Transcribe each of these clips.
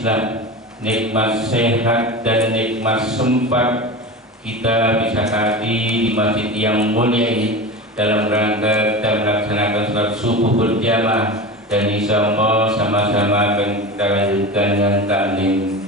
Islam, nikmat sehat dan nikmat sempat kita bisa hadir di masjid yang mulia ini dalam rangka kita melaksanakan salat subuh berjamaah, dan insyaallah sama-sama akan kita lanjutkan dengan taklim.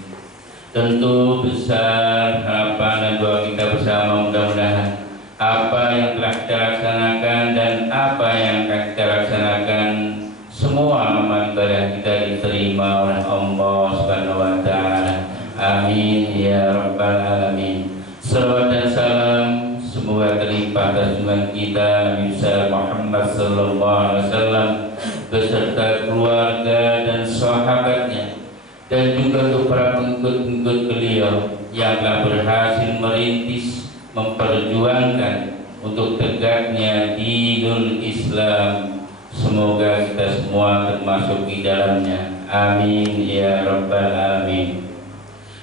Tentu besar harapan dan doa kita bersama, mudah-mudahan apa yang telah kita laksanakan dan apa yang akan kita laksanakan, semua amal ibadah kita diterima oleh Allah Subhanahu wa taala. Amin ya rabbal alamin. Salawat dan salam semoga terlimpah atas junjungan kita Nabi Muhammad sallallahu alaihi wasallam beserta keluarga dan sahabatnya, dan juga untuk para pengikut-pengikut beliau yang telah berhasil merintis, memperjuangkan untuk tegaknya dinul Islam. Semoga kita semua termasuk di dalamnya. Amin ya rabbal alamin.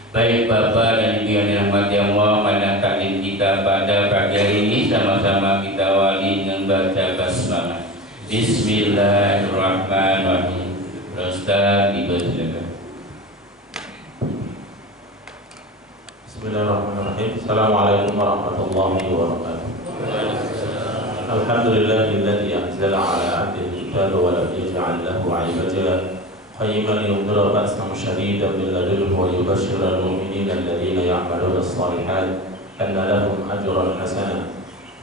Baik Bapak dan Ibu yang dirahmati Allah, pada taklim kita pada pagi hari ini sama-sama kita awali dengan baca basmalah. Bismillahirrahmanirrahim. Ustaz dibacakan. Bismillahirrahmanirrahim. Assalamualaikum warahmatullahi wabarakatuh. Alhamdulillahilladzi anzala ala 'abdihi al-kitaba wa lam yaj'al lahu 'iwaja qayyiman liyundhira ba'san shadidan min ladunhu wa yubashshira al-mu'minina alladhina ya'maluna as-salihat anna lahum ajran hasana.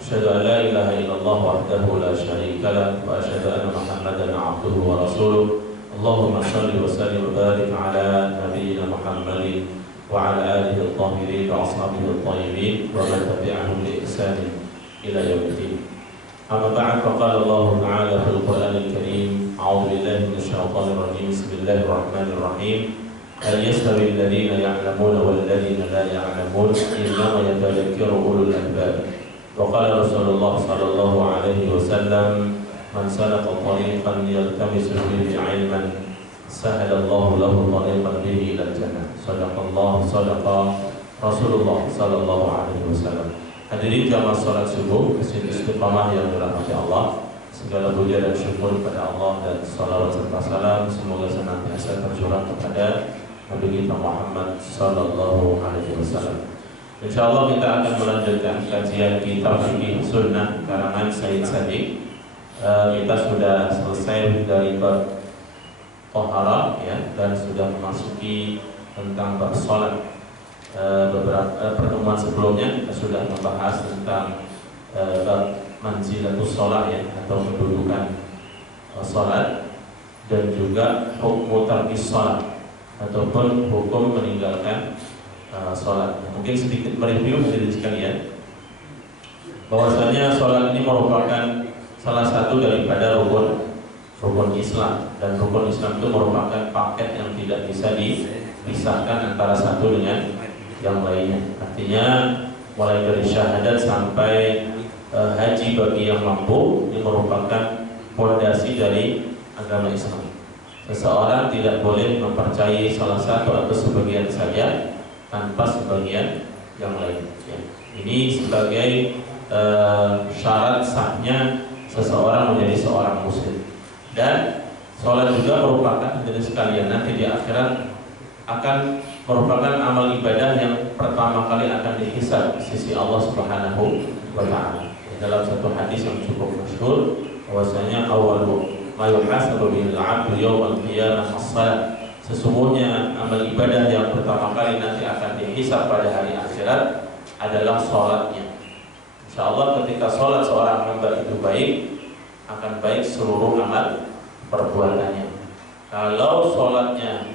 Asyhadu an la ilaha illallah wahdahu la syarika lah wa asyhadu anna Muhammadan 'abduhu wa rasuluh. Allahumma shalli wa sallim wa barik ala nabiyyina Muhammadin وعلى آله الطاهرين وأصحابه الطيبين ومن تبعهم بإحسان إلى يوم الدين. أما بعد فقال الله تعالى في القرآن الكريم: أعوذ بالله من الشيطان الرجيم. بسم الله الرحمن الرحيم. هل يستوي الذين يعلمون والذين لا يعلمون إنما يتذكر أولو الألباب. وقال رسول الله صلى الله عليه وسلم: من سلك طريقا يلتمس فيه علما سهل الله له طريقا به إلى الجنة. Sadaqallah, sadaqa Rasulullah sallallahu alaihi wasallam. Hadirin jamaah salat subuh Masjid Istiqamah yang dirahmati Allah, segala puja dan syukur kepada Allah dan salawat serta salam semoga senantiasa tercurah kepada Nabi kita Muhammad sallallahu alaihi wasallam. Insyaallah kita akan melanjutkan kajian kitab Fiqh Sunnah karangan Said Sadiq. Kita sudah selesai dari bab Taharah ya, dan sudah memasuki tentang bab sholat. Beberapa pertemuan sebelumnya kita sudah membahas tentang bab manzilatus sholat ya, atau kedudukan sholat, dan juga hukum tarkis sholat ataupun hukum meninggalkan sholat. Mungkin sedikit mereview hadirin sekalian bahwasanya sholat ini merupakan salah satu daripada rukun Islam, dan rukun Islam itu merupakan paket yang tidak bisa dipisahkan antara satu dengan yang lainnya. Artinya mulai dari syahadat sampai haji bagi yang mampu, ini merupakan pondasi dari agama Islam. Seseorang tidak boleh mempercayai salah satu atau sebagian saja tanpa sebagian yang lain ya. Ini sebagai syarat sahnya seseorang menjadi seorang muslim. Dan sholat juga merupakan, jadi sekalian nanti di akhirat akan merupakan amal ibadah yang pertama kali akan dihisab di sisi Allah Subhanahu wa taala. Dalam satu hadis yang cukup masyhur bahwasanya awwalu ma yuhasabu bil 'abdu yaumil qiyamah as-shalah. Sesungguhnya amal ibadah yang pertama kali nanti akan dihisab pada hari akhirat adalah sholatnya. Insyaallah ketika sholat seorang hamba itu baik, akan baik seluruh amal perbuatannya. Kalau sholatnya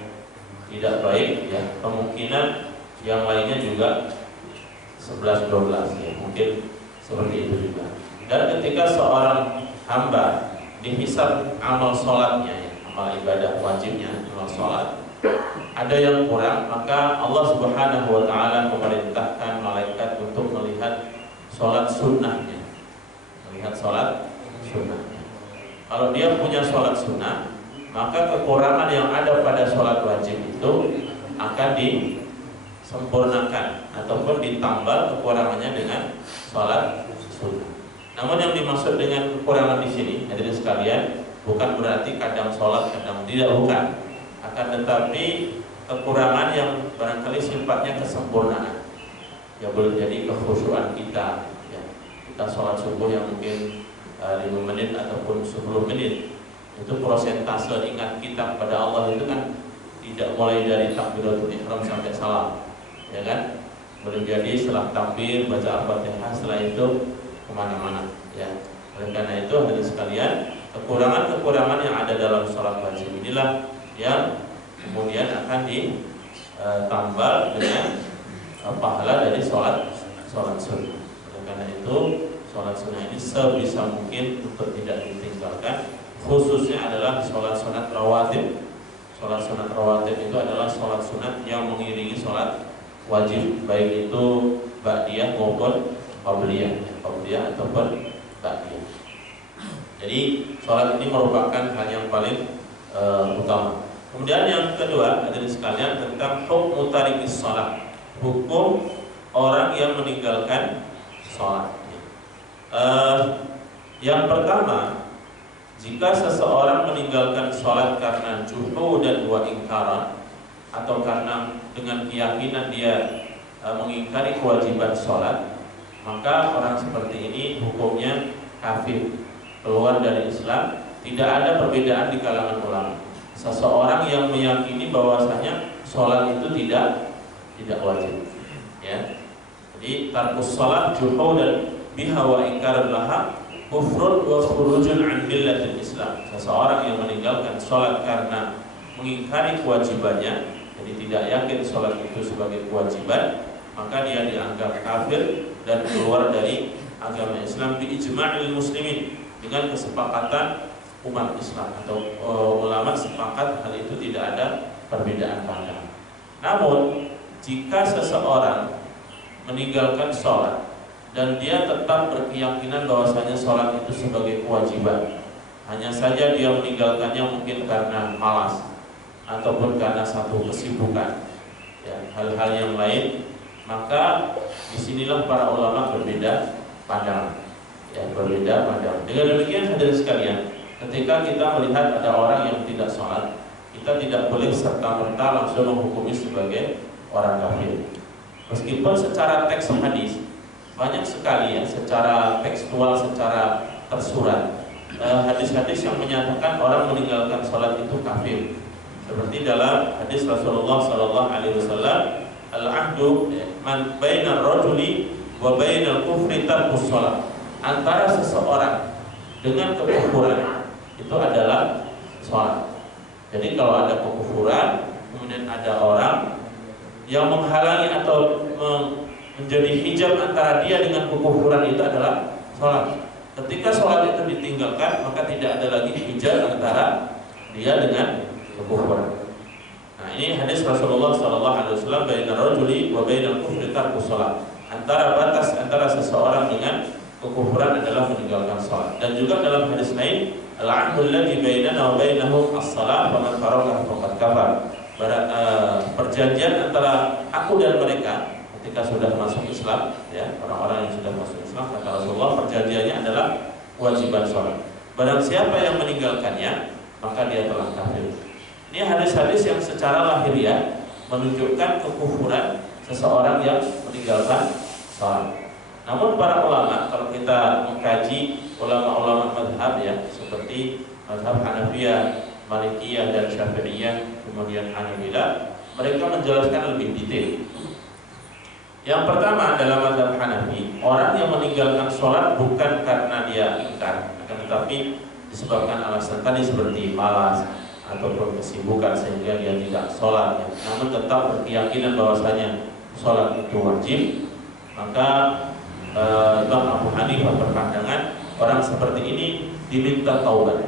tidak baik ya, kemungkinan yang lainnya juga 11-12 ya, mungkin seperti itu juga. Dan ketika seorang hamba dihisab amal sholatnya ya, amal ibadah wajibnya, amal sholat, ada yang kurang, maka Allah Subhanahu wa taala memerintahkan malaikat untuk melihat sholat sunnahnya, melihat sholat sunnahnya. Kalau dia punya sholat sunnah, maka kekurangan yang ada pada sholat wajib itu akan disempurnakan ataupun ditambah kekurangannya dengan sholat sunnah. Namun yang dimaksud dengan kekurangan di sini, hadirin sekalian, bukan berarti kadang sholat kadang tidak, bukan. Akan tetapi kekurangan yang barangkali sifatnya kesempurnaan. Ya boleh jadi kekhusyuan kita, ya. Kita sholat subuh yang mungkin 5 menit ataupun 10 menit, itu prosentase ingat kita kepada Allah itu kan tidak mulai dari takbiratul ihram sampai salam, ya kan? Boleh jadi setelah takbir baca Al-Fatihah, setelah itu kemana-mana, ya. Oleh karena itu hadirin sekalian, kekurangan-kekurangan yang ada dalam sholat wajib inilah yang kemudian akan ditambal dengan pahala dari sholat sunnah. Oleh karena itu sholat sunnah ini sebisa mungkin untuk tidak ditinggalkan, khususnya adalah sholat sunat rawatib. Sholat sunat rawatib itu adalah sholat sunat yang mengiringi sholat wajib, baik itu ba'diyah maupun qabliyah ataupun ba'diyah. Jadi sholat ini merupakan hal yang paling utama. Kemudian yang kedua hadirin sekalian tentang hukum tarikis sholat, hukum orang yang meninggalkan sholat. Yang pertama, jika seseorang meninggalkan sholat karena juhud dan wa ingkaran, atau karena dengan keyakinan dia mengingkari kewajiban sholat, maka orang seperti ini hukumnya kafir, keluar dari Islam. Tidak ada perbedaan di kalangan ulama. Seseorang yang meyakini bahwasanya sholat itu tidak wajib, ya. Jadi tarkus sholat juhud dan biha wa ingkaran laha kufrun wa khurujun an millatil Islam. Seseorang yang meninggalkan sholat karena mengingkari kewajibannya, jadi tidak yakin sholat itu sebagai kewajiban, maka dia dianggap kafir dan keluar dari agama Islam bi ijma'il muslimin, dengan kesepakatan umat Islam atau ulama sepakat hal itu tidak ada perbedaan pandangan. Namun jika seseorang meninggalkan sholat dan dia tetap berkeyakinan bahwasanya sholat itu sebagai kewajiban, hanya saja dia meninggalkannya mungkin karena malas ataupun karena satu kesibukan, ya, hal-hal yang lain, maka disinilah para ulama berbeda pandangan, ya, berbeda pandangan. Dengan demikian hadirin sekalian, ketika kita melihat ada orang yang tidak sholat, kita tidak boleh serta-merta langsung menghukumi sebagai orang kafir. Meskipun secara teks hadis banyak sekali, ya, secara tekstual, secara tersurat, hadis-hadis yang menyatakan orang meninggalkan sholat itu kafir. Seperti dalam hadis Rasulullah SAW, al-ahdu man bainar rajuli wa bainal kufri tarkus sholat. Antara seseorang dengan kekufuran itu adalah sholat. Jadi kalau ada kekufuran, kemudian ada orang yang menghalangi atau menjadi hijab antara dia dengan kekufuran, itu adalah sholat. Ketika sholat itu ditinggalkan, maka tidak ada lagi hijab antara dia dengan kekufuran. Nah, ini hadis Rasulullah SAW, bainar rajuli wa bainal kufri tarkus sholat. Antara batas antara seseorang dengan kekufuran adalah meninggalkan sholat. Dan juga dalam hadis lain, al-'ahdu alladzi bainana wa bainahum as-shalah wa man faraqaha faqad kafar. Perjanjian antara aku dan mereka ketika sudah masuk Islam, ya, orang-orang yang sudah masuk Islam, kata Rasulullah, perjanjiannya adalah kewajiban sholat. Barang siapa yang meninggalkannya, maka dia telah kafir. Ini hadis-hadis yang secara lahiriah menunjukkan kekufuran seseorang yang meninggalkan sholat. Namun para ulama, kalau kita mengkaji ulama-ulama mazhab, ya, seperti mazhab Hanafiyah, Malikiyah dan Syafi'iyah, kemudian Hanabilah, mereka menjelaskan lebih detail. Yang pertama dalam mazhab Hanafi, orang yang meninggalkan sholat bukan karena dia ingkar, akan tetapi disebabkan alasan tadi seperti malas ataupun kesibukan sehingga dia tidak sholat, ya. Namun tetap berkeyakinan bahwasanya sholat itu wajib, maka Imam Abu Hanifah berpandangan orang seperti ini diminta taubat,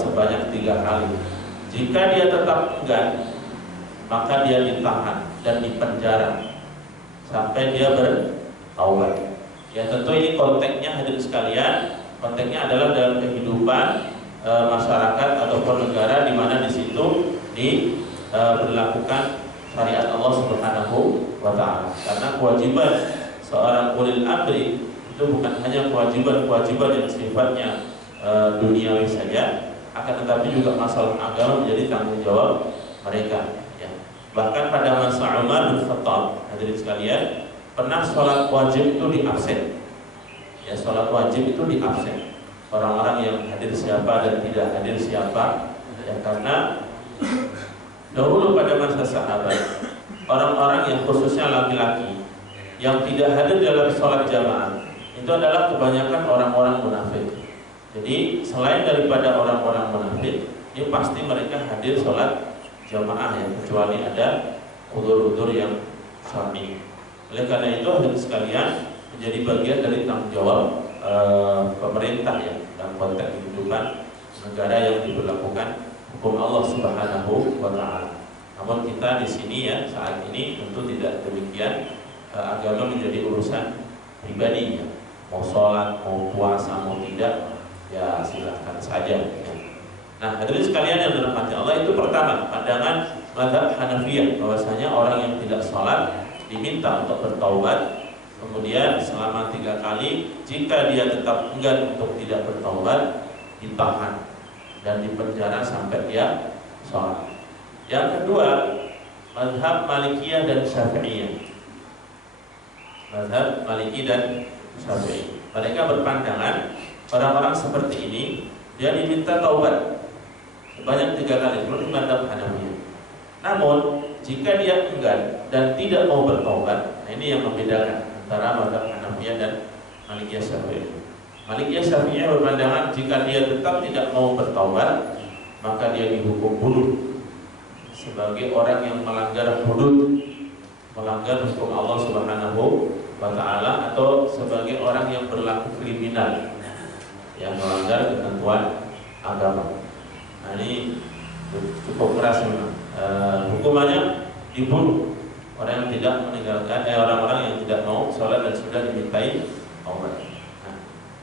sebanyak 3 kali. Jika dia tetap enggan, maka dia ditahan dan dipenjara sampai dia bertaubat. Ya, tentu ini konteksnya hadirin sekalian, konteksnya adalah dalam kehidupan masyarakat ataupun negara di mana di situ diberlakukan syariat Allah Subhanahu wa ta'ala. Karena kewajiban seorang ulil amri itu bukan hanya kewajiban-kewajiban yang sifatnya duniawi saja, akan tetapi juga masalah agama menjadi tanggung jawab mereka. Ya. Bahkan pada masa Umar bin Khattab, hadirin sekalian, pernah sholat wajib itu diabsen. Ya, sholat wajib itu diabsen. Orang-orang yang hadir siapa dan tidak hadir siapa. Ya, karena dahulu pada masa sahabat, orang-orang yang khususnya laki-laki yang tidak hadir dalam sholat jamaah itu adalah kebanyakan orang-orang munafik. Jadi selain daripada orang-orang munafik, ini pasti mereka hadir sholat jamaah ya, kecuali ada udzur-udzur yang syar'i. Oleh karena itu hadirin sekalian, menjadi bagian dari tanggung jawab pemerintah ya dalam konteks kehidupan negara yang diberlakukan hukum Allah Subhanahu wa taala. Namun kita di sini ya saat ini tentu tidak demikian. Agama menjadi urusan pribadi ya. Mau sholat, mau puasa, mau tidak, ya silahkan saja. Nah, hadirin sekalian yang dirahmati Allah, itu pertama pandangan mazhab Hanafiyah bahwasanya orang yang tidak sholat diminta untuk bertaubat. Kemudian selama 3 kali, jika dia tetap enggan untuk tidak bertaubat, ditahan dan dipenjara sampai dia sholat. Yang kedua, mazhab Malikiyah dan Syafi'iyah. Mazhab Maliki dan Syafi'i. Mereka berpandangan orang-orang seperti ini dia diminta taubat sebanyak 3 kali seperti mazhab Hanafiyah. Namun jika dia enggan dan tidak mau bertaubat, nah ini yang membedakan antara mazhab Hanafiyah dan Malikiyah Syafi'i. Malikiyah Syafi'i berpandangan jika dia tetap tidak mau bertaubat, maka dia dihukum bunuh sebagai orang yang melanggar hudud, melanggar hukum Allah Subhanahu wa taala, atau sebagai orang yang berlaku kriminal yang melanggar ketentuan agama. Nah, ini cukup keras memang. Hukumannya dibunuh orang yang tidak meninggalkan orang-orang yang tidak mau sholat dan sudah dimintai taubat. Nah,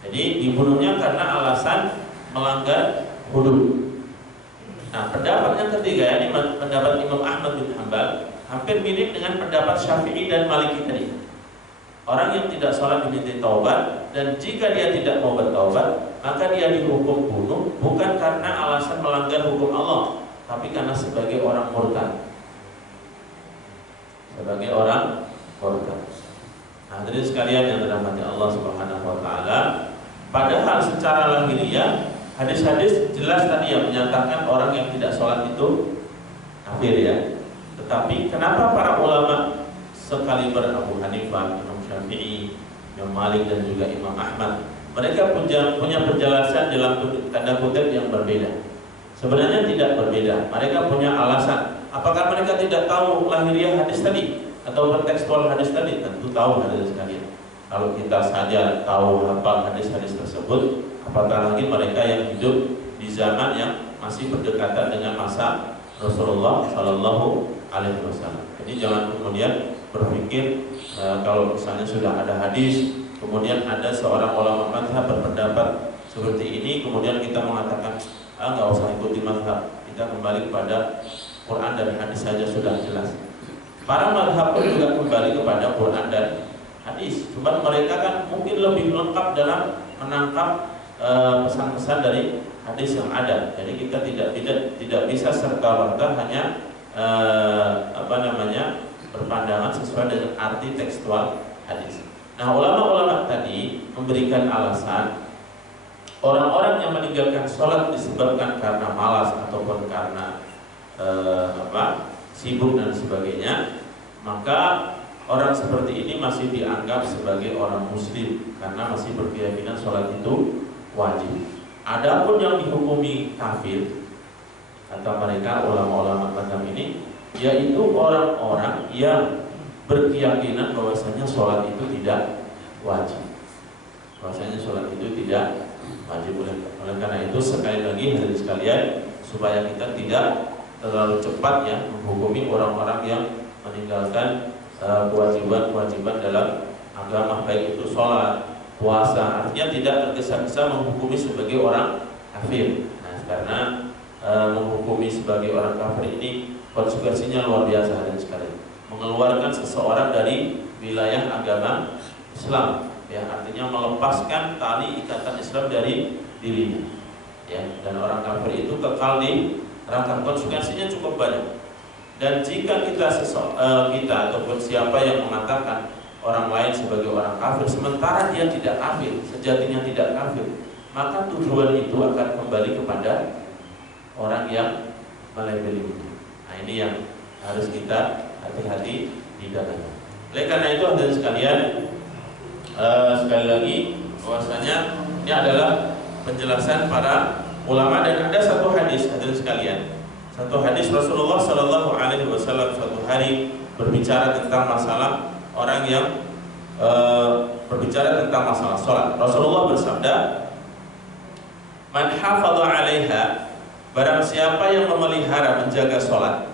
jadi dibunuhnya karena alasan melanggar hudud. Nah, pendapat yang ketiga ini pendapat Imam Ahmad bin Hanbal hampir mirip dengan pendapat Syafi'i dan Maliki tadi. Orang yang tidak sholat dimintai taubat, dan jika dia tidak mau bertaubat, maka dia dihukum bunuh bukan karena alasan melanggar hukum Allah, tapi karena sebagai orang murtad. Sebagai orang murtad. Nah, jadi sekalian yang dirahmati Allah Subhanahu wa taala, padahal secara lahiriah hadis-hadis jelas tadi yang menyatakan orang yang tidak sholat itu kafir ya. Tetapi kenapa para ulama sekaliber Abu Hanifah, Imam Syafi'i, Imam Malik dan juga Imam Ahmad, mereka punya penjelasan dalam tanda kutip yang berbeda? Sebenarnya tidak berbeda. Mereka punya alasan. Apakah mereka tidak tahu lahiriah hadis tadi atau kontekstual hadis tadi? Tentu tahu hadis sekalian. Kalau kita saja tahu hafal hadis-hadis tersebut, apatah lagi mereka yang hidup di zaman yang masih berdekatan dengan masa Rasulullah Sallallahu Alaihi Wasallam. Jadi jangan kemudian berpikir kalau misalnya sudah ada hadis, kemudian ada seorang ulama mazhab berpendapat seperti ini, kemudian kita mengatakan nggak usah ikuti mazhab, kita kembali kepada Quran dan hadis saja sudah jelas. Para mazhab pun juga kembali kepada Quran dan hadis, cuma mereka kan mungkin lebih lengkap dalam menangkap pesan-pesan dari hadis yang ada. Jadi kita tidak bisa serta-merta hanya berpandangan sesuai dengan arti tekstual hadis. Nah, ulama-ulama tadi memberikan alasan orang-orang yang meninggalkan sholat disebabkan karena malas ataupun karena sibuk dan sebagainya, maka orang seperti ini masih dianggap sebagai orang muslim karena masih berkeyakinan sholat itu wajib. Adapun yang dihukumi kafir kata mereka ulama-ulama mazhab ini, yaitu orang-orang yang berkeyakinan bahwasanya sholat itu tidak wajib. Bahwasanya sholat itu tidak wajib. Oleh karena itu sekali lagi hadirin sekalian, supaya kita tidak terlalu cepat ya menghukumi orang-orang yang meninggalkan kewajiban-kewajiban dalam agama, baik itu sholat, puasa, artinya tidak tergesa-gesa menghukumi sebagai orang kafir. Nah, karena menghukumi sebagai orang kafir ini konsekuensinya luar biasa dan sekali mengeluarkan seseorang dari wilayah agama Islam, ya artinya melepaskan tali ikatan Islam dari dirinya. ya, dan orang kafir itu kekal di neraka. Konsekuensinya cukup banyak. Dan jika kita ataupun siapa yang mengatakan orang lain sebagai orang kafir sementara dia tidak kafir, sejatinya tidak kafir, maka tujuan itu akan kembali kepada orang yang melabeli itu. Nah, ini yang harus kita hati-hati di dalamnya. Oleh karena itu hadirin sekalian, sekali lagi bahwasanya ini adalah penjelasan para ulama. Dan ada satu hadis hadirin sekalian, satu hadis Rasulullah Shallallahu Alaihi Wasallam suatu hari berbicara tentang masalah orang yang berbicara tentang masalah sholat. Rasulullah bersabda, "Man hafadha 'alaiha", barang siapa yang memelihara menjaga sholat,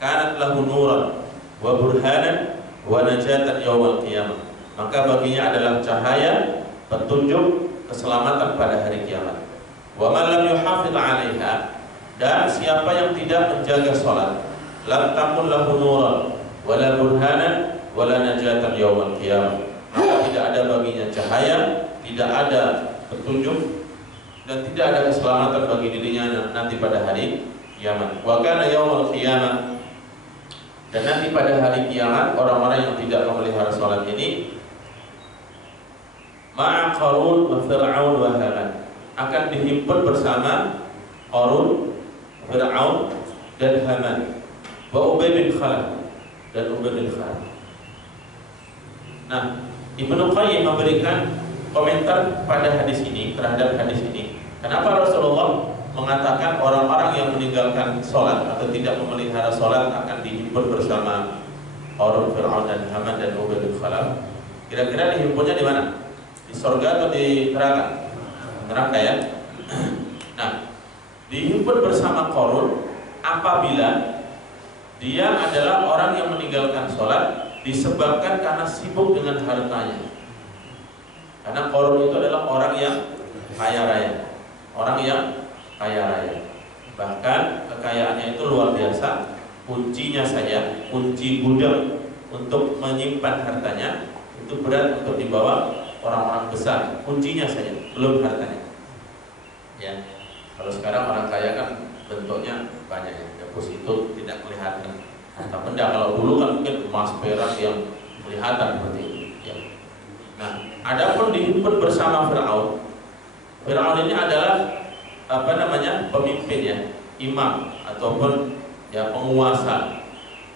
kanat lahu nuran wa burhanan wa najatan yaumil qiyamah, maka baginya adalah cahaya, petunjuk, keselamatan pada hari kiamat. Wa man lam yuhafidh 'alaiha, dan siapa yang tidak menjaga sholat, lam takun lahu nuran wala burhanan wala najatan yaumil qiyamah, maka tidak ada baginya cahaya, tidak ada petunjuk, dan tidak ada keselamatan bagi dirinya nanti pada hari kiamat. Wa kana yaumul qiyamah, dan nanti pada hari kiamat orang-orang yang tidak memelihara sholat ini ma'a Qarun wa Fir'aun wa Haman, akan dihimpun bersama Qarun, Fir'aun dan Haman, wa Ubay bin Khalaf dan Ubay bin Khalaf. Nah, Ibnu Qayyim memberikan komentar pada hadis ini, terhadap hadis ini. Kenapa Rasulullah mengatakan orang-orang yang meninggalkan sholat atau tidak memelihara sholat akan dihimpun bersama Qarun, Fir'aun dan Haman dan Ubay bin Khalaf? Kira-kira dihimpunnya di mana? Di surga atau di neraka? Neraka ya. Nah, dihimpun bersama Qarun apabila dia adalah orang yang meninggalkan sholat disebabkan karena sibuk dengan hartanya. Karena Qarun itu adalah orang yang kaya raya, orang yang kaya raya. Bahkan kekayaannya itu luar biasa. Kuncinya saja, kunci gudang untuk menyimpan hartanya itu berat untuk dibawa orang-orang besar. Kuncinya saja, belum hartanya. Ya, kalau sekarang orang kaya kan bentuknya banyak ya, deposito tidak kelihatan. Harta benda, kalau dulu kan mungkin emas perak yang kelihatan seperti itu. Ya. Nah, adapun dihimpun bersama Fir'aun. Fir'aun ini adalah pemimpin ya, imam ataupun ya penguasa.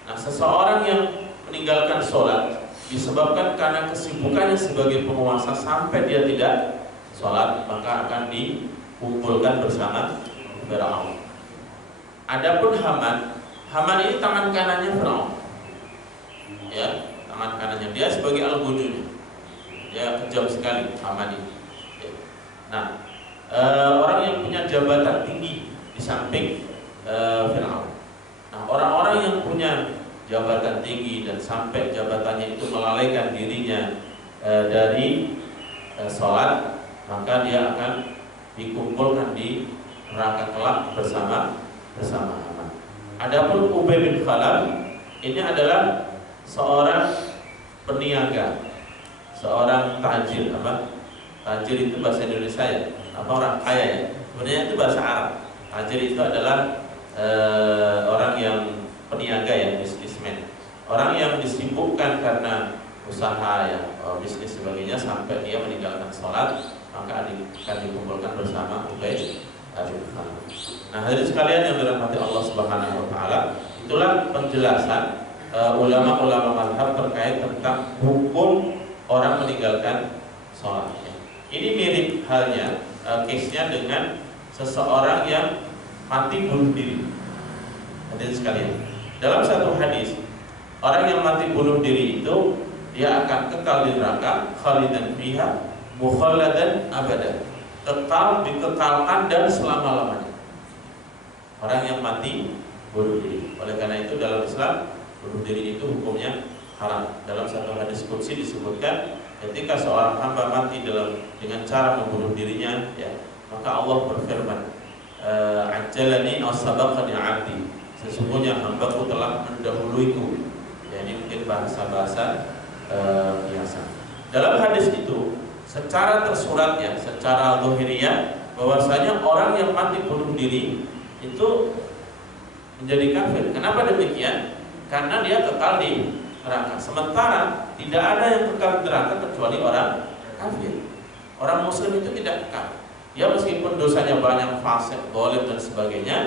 Nah, seseorang yang meninggalkan sholat disebabkan karena kesibukannya sebagai penguasa sampai dia tidak sholat, maka akan dikumpulkan bersama Fir'aun. Adapun Haman ini tangan kanannya Fir'aun, ya, tangan kanannya dia sebagai al-Ghudun. Dia kejam sekali Haman ini. Ya. Nah, orang yang punya jabatan tinggi di samping Fir'aun. Nah, orang-orang yang punya jabatan tinggi dan sampai jabatannya itu melalaikan dirinya dari sholat, maka dia akan dikumpulkan di neraka kelak bersama Haman. Adapun Ubay bin Khalaf ini adalah seorang peniaga, seorang tajir. Tajir itu bahasa Indonesia ya, orang kaya ya. Sebenarnya itu bahasa Arab. Tajir itu adalah orang yang peniaga ya, bisnismen. Orang yang disibukkan karena usaha ya, bisnis sebagainya sampai dia meninggalkan sholat, maka akan dikumpulkan bersama Ubay bin Khalaf. Nah, hadirin sekalian yang dirahmati Allah Subhanahu wa taala, itulah penjelasan ulama-ulama mazhab terkait tentang hukum orang meninggalkan sholat. Ini mirip halnya case-nya dengan seseorang yang mati bunuh diri. Hadirin sekalian, dalam satu hadis, orang yang mati bunuh diri itu dia akan kekal di neraka, khalidan fiha, mukhalladan abadan, kekal, dikekalkan dan selama-lamanya. Orang yang mati bunuh diri. Oleh karena itu dalam Islam bunuh diri itu hukumnya haram. Dalam satu hadis qudsi disebutkan ketika seorang hamba mati dengan cara membunuh dirinya, ya, maka Allah berfirman, "Ajjalani aw sabaqani 'abdi." Sesungguhnya hambaku telah mendahuluiku. Ya, ini mungkin bahasa-bahasa biasa. Dalam hadis itu secara tersurat ya, secara zahiriyah bahwasanya orang yang mati bunuh diri itu menjadi kafir. Kenapa demikian? Karena dia kekal di neraka. Sementara tidak ada yang kekal di neraka kecuali orang kafir. Orang muslim itu tidak kekal. Dia meskipun dosanya banyak, fasik, zalim dan sebagainya,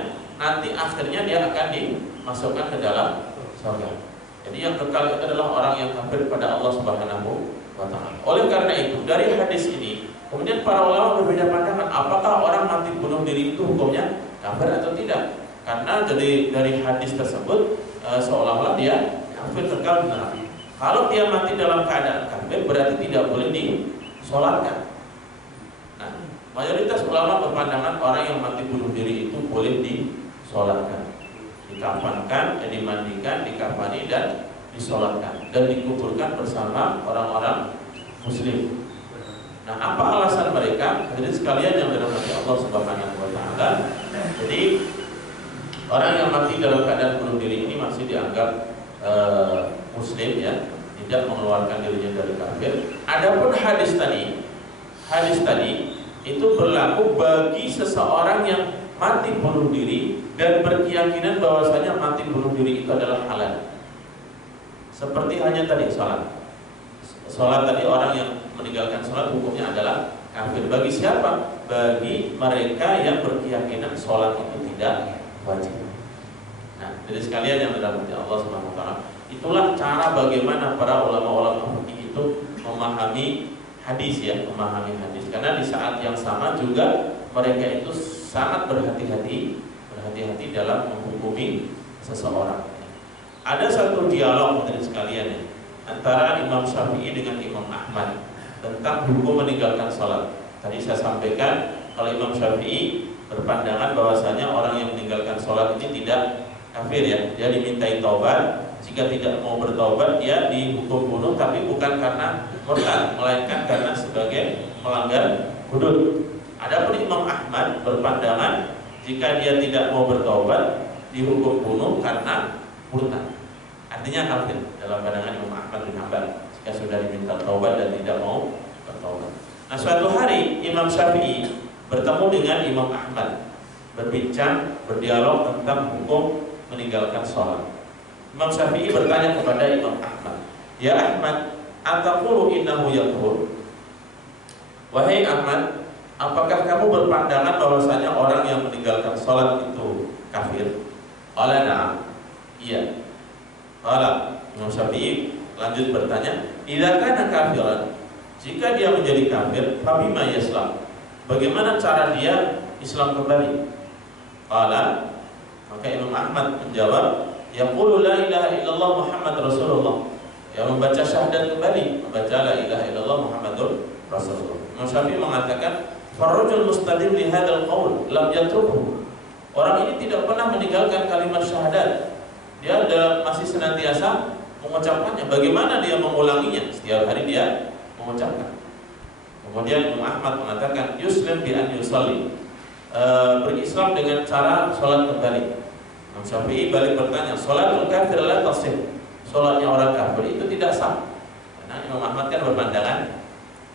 nanti akhirnya dia akan dimasukkan ke dalam surga. Jadi yang kekal itu adalah orang yang kafir kepada Allah Subhanahu wa ta'ala. Oleh karena itu, dari hadis ini kemudian para ulama berbeda pandangan apakah orang mati bunuh diri itu hukumnya kafir atau tidak. Karena dari hadis tersebut seolah-olah dia kafir kekal di neraka. Kalau dia mati dalam keadaan kafir berarti tidak boleh disolatkan. Nah, mayoritas ulama berpandangan orang yang mati bunuh diri itu boleh disolatkan, dikafankan, dimandikan, dikafani dan disolatkan dan dikuburkan bersama orang-orang muslim. Nah, apa alasan mereka? Jadi sekalian yang dirahmati Allah Subhanahu wa ta'ala. Jadi orang yang mati dalam keadaan bunuh diri ini masih dianggap muslim ya, tidak mengeluarkan dirinya dari kafir. Adapun hadis tadi itu berlaku bagi seseorang yang mati bunuh diri dan berkeyakinan bahwasanya mati bunuh diri itu adalah halal. Seperti hanya tadi Salat tadi orang yang meninggalkan salat hukumnya adalah kafir. Bagi siapa? Bagi mereka yang berkeyakinan salat itu tidak wajib. Nah, jadi sekalian yang dirahmati Allah Subhanahu wa taala, itulah cara bagaimana para ulama-ulama fikih itu memahami hadis ya, memahami hadis. Karena di saat yang sama juga mereka itu sangat berhati-hati dalam menghukumi seseorang. Ada satu dialog dari sekalian ya, antara Imam Syafi'i dengan Imam Ahmad tentang hukum meninggalkan sholat. Tadi saya sampaikan kalau Imam Syafi'i berpandangan bahwasanya orang yang meninggalkan sholat ini tidak kafir ya, dia dimintai taubat. Jika tidak mau bertaubat dia dihukum bunuh, tapi bukan karena murtad, melainkan karena sebagai melanggar hudud. Adapun Imam Ahmad berpandangan jika dia tidak mau bertaubat dihukum bunuh karena murtad. Artinya kafir dalam pandangan Imam Ahmad bin Hanbal jika sudah diminta taubat dan tidak mau bertaubat. Nah, suatu hari Imam Syafi'i bertemu dengan Imam Ahmad, berbincang, berdialog tentang hukum meninggalkan sholat. Imam Syafi'i bertanya kepada Imam Ahmad, "Ya Ahmad, ataqulu innahu yakfur?" Wahai Ahmad, apakah kamu berpandangan bahwasanya orang yang meninggalkan sholat itu kafir? Qala na'am. Iya. Qala, Imam Syafi'i lanjut bertanya, "Idza kana kafiran?" Jika dia menjadi kafir, fa bima yaslam? Bagaimana cara dia Islam kembali? Qala, maka Imam Ahmad menjawab, "Yaqulu la ilaha illallah Muhammad Rasulullah." Yang membaca syahadat kembali, membaca la ilaha illallah Muhammadur Rasulullah. Imam Syafi'i mengatakan, "Farrajul mustadil li hadzal qaul lam yatruku." Orang ini tidak pernah meninggalkan kalimat syahadat. Dia masih senantiasa mengucapkannya. Bagaimana dia mengulanginya? Setiap hari dia mengucapkan. Kemudian Imam Ahmad mengatakan, "Yuslim bi an yusalli." Berislam dengan cara sholat kembali. Imam Syafi'i balik bertanya, "Sholatul kafir la tasih." Sholatnya orang kafir itu tidak sah. Karena Imam Ahmad kan berpandangan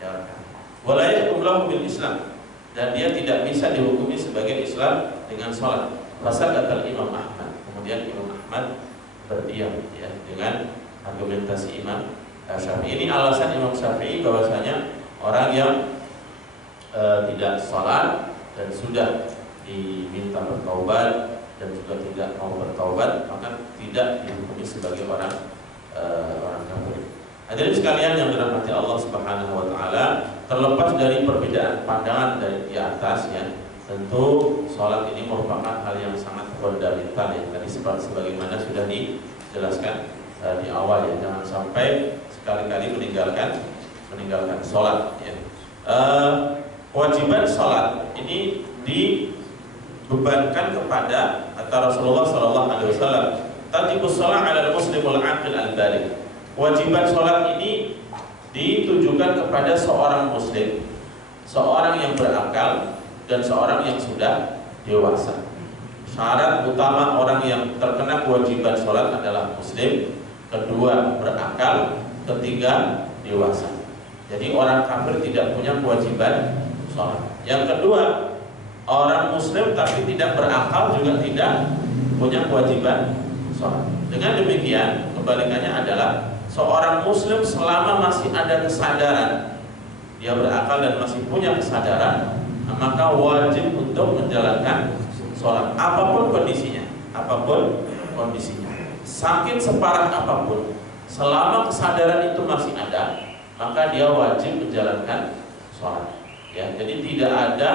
ya orang kafir. Wala yahkum lahu bil Islam, dan dia tidak bisa dihukumi sebagai Islam dengan sholat. Fasaqatal Imam Ahmad. Kemudian Imam Ahmad berdiam ya dengan argumentasi Imam Syafi'i. Ini alasan Imam Syafi'i bahwasanya orang yang tidak sholat dan sudah diminta bertaubat dan juga tidak mau bertaubat maka tidak dihukumi sebagai orang kafir. Hadirin sekalian yang dirahmati Allah Subhanahu wa taala, terlepas dari perbedaan pandangan dari di atas ya, tentu sholat ini merupakan hal yang sangat fundamental ya. Tadi sebagaimana sudah dijelaskan di awal ya, jangan sampai sekali-kali meninggalkan sholat ya. Kewajiban sholat ini dibebankan kepada kata Rasulullah SAW, "Tatibus sholat 'alal muslimul 'aqil al-baligh." Kewajiban sholat ini ditujukan kepada seorang muslim, seorang yang berakal dan seorang yang sudah dewasa. Syarat utama orang yang terkena kewajiban sholat adalah muslim, kedua berakal, ketiga dewasa. Jadi orang kafir tidak punya kewajiban sholat. Yang kedua, orang muslim tapi tidak berakal juga tidak punya kewajiban sholat. Dengan demikian kebalikannya adalah seorang muslim selama masih ada kesadaran, dia berakal dan masih punya kesadaran, maka wajib untuk menjalankan sholat apapun kondisinya, sakit separah apapun, selama kesadaran itu masih ada, maka dia wajib menjalankan sholat. Ya, jadi tidak ada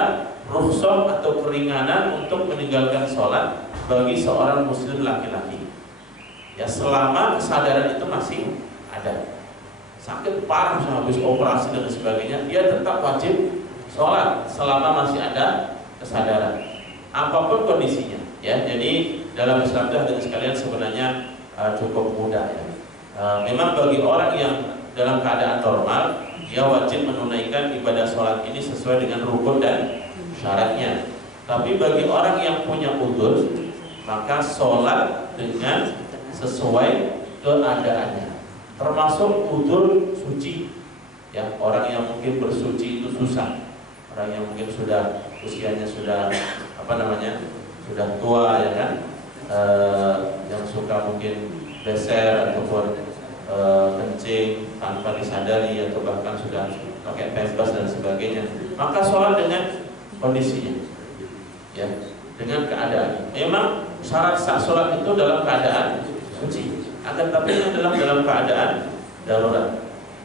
rukhsah atau keringanan untuk meninggalkan sholat bagi seorang muslim laki-laki. Ya, selama kesadaran itu masih ada. Sakit parah, habis operasi dan sebagainya, dia tetap wajib sholat selama masih ada kesadaran, apapun kondisinya. Ya, jadi dalam Islam itu hadirin sekalian sebenarnya cukup mudah ya. Memang bagi orang yang dalam keadaan normal, dia wajib menunaikan ibadah sholat ini sesuai dengan rukun dan syaratnya. Tapi bagi orang yang punya udzur, maka sholat dengan sesuai keadaannya, termasuk udzur suci. Ya, orang yang mungkin bersuci itu susah, orang yang mungkin sudah usianya sudah sudah tua ya kan, yang suka mungkin beser ataupun kencing tanpa disadari atau bahkan sudah pakai pampers dan sebagainya, maka sholat dengan kondisinya, ya, dengan keadaan. Memang syarat sah sholat itu dalam keadaan suci, akan tapi adalah dalam keadaan darurat.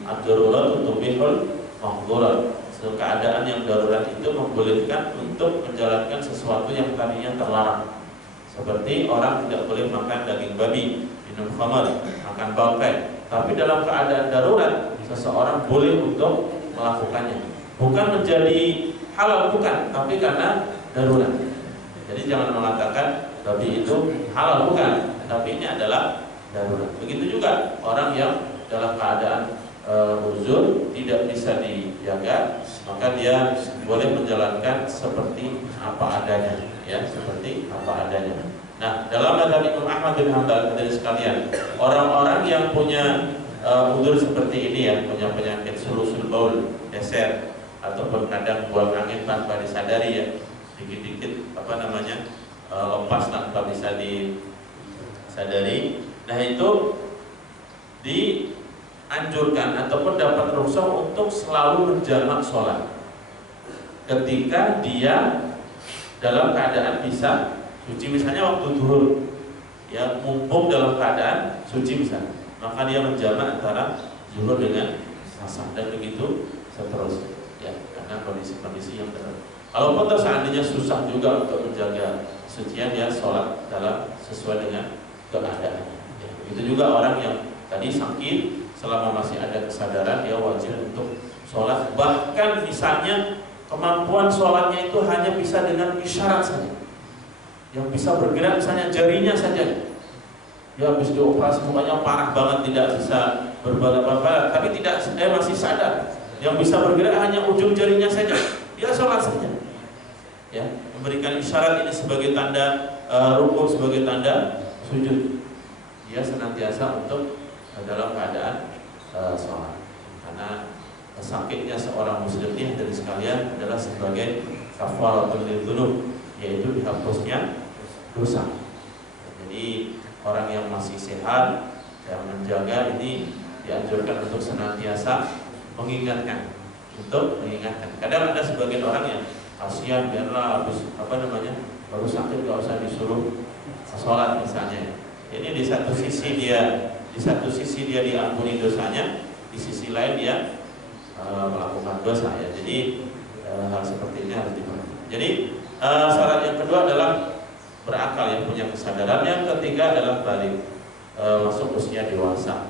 Ad-darurat tubihul mahdurat. Keadaan yang darurat itu membolehkan untuk menjalankan sesuatu yang tadinya terlarang, seperti orang tidak boleh makan daging babi, minum khamar, makan bangkai. Tapi dalam keadaan darurat, seseorang boleh untuk melakukannya. Bukan menjadi halal, bukan, tapi karena darurat. Jadi jangan mengatakan babi itu halal, bukan, tapi ini adalah darurat. Begitu juga orang yang dalam keadaan uzur tidak bisa dijaga, maka dia boleh menjalankan seperti apa adanya, ya, seperti apa adanya. Nah, dalam mazhab Imam Ahmad bin Hanbal, dari sekalian, orang-orang yang punya uzur seperti ini, ya, punya penyakit sulusul baul, deser, ataupun kadang buang angin tanpa disadari, ya, dikit-dikit lepas tanpa bisa disadari. Nah, itu dianjurkan ataupun dapat rukhsah untuk selalu berjamak sholat ketika dia dalam keadaan bisa suci, misalnya waktu zuhur, ya, mumpung dalam keadaan suci misalnya, maka dia menjamak antara zuhur dengan asar dan begitu seterusnya, ya, karena kondisi-kondisi yang tertentu. Kalaupun seandainya susah juga untuk menjaga sucian, dia sholat dalam sesuai dengan keadaannya. Ya, begitu juga orang yang tadi sakit, selama masih ada kesadaran, dia wajib untuk sholat. Bahkan misalnya kemampuan sholatnya itu hanya bisa dengan isyarat saja, yang bisa bergerak misalnya jarinya saja. Dia habis dioperasi, mukanya parah banget, tidak bisa berbadan apa-apa, tapi masih sadar. Yang bisa bergerak hanya ujung jarinya saja, dia sholat saja. Ya, memberikan isyarat ini sebagai tanda rukuk, sebagai tanda sujud. Dia senantiasa untuk dalam keadaan sholat. Karena sakitnya seorang muslim ini dari sekalian adalah sebagai kafaratul lidzunub, yaitu dihapusnya dosa. Jadi orang yang masih sehat yang menjaga ini dianjurkan untuk senantiasa mengingatkan, Kadang ada sebagian orang yang kasihan, biarlah habis baru sakit gak usah disuruh sholat misalnya. Ini di satu sisi dia diampuni dosanya, di sisi lain dia melakukan dosa, ya. Jadi hal seperti ini harus diperhatikan. Jadi syarat yang kedua adalah berakal, yang punya kesadaran. Yang ketiga adalah balik, masuk usia dewasa.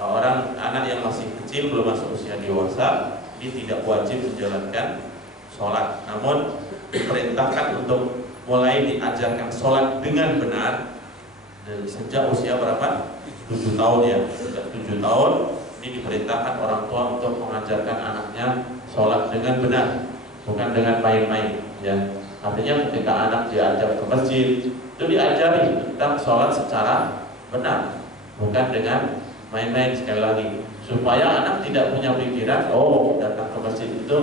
Anak yang masih kecil belum masuk usia dewasa, dia tidak wajib menjalankan sholat, namun diperintahkan untuk mulai diajarkan sholat dengan benar sejak usia berapa? 7 tahun, ya. Sejak 7 tahun ini diperintahkan orang tua untuk mengajarkan anaknya sholat dengan benar, bukan dengan main-main, ya. Artinya ketika anak diajak ke masjid, itu diajari tentang sholat secara benar, bukan dengan main-main. Sekali lagi, supaya anak tidak punya pikiran, oh, datang ke masjid itu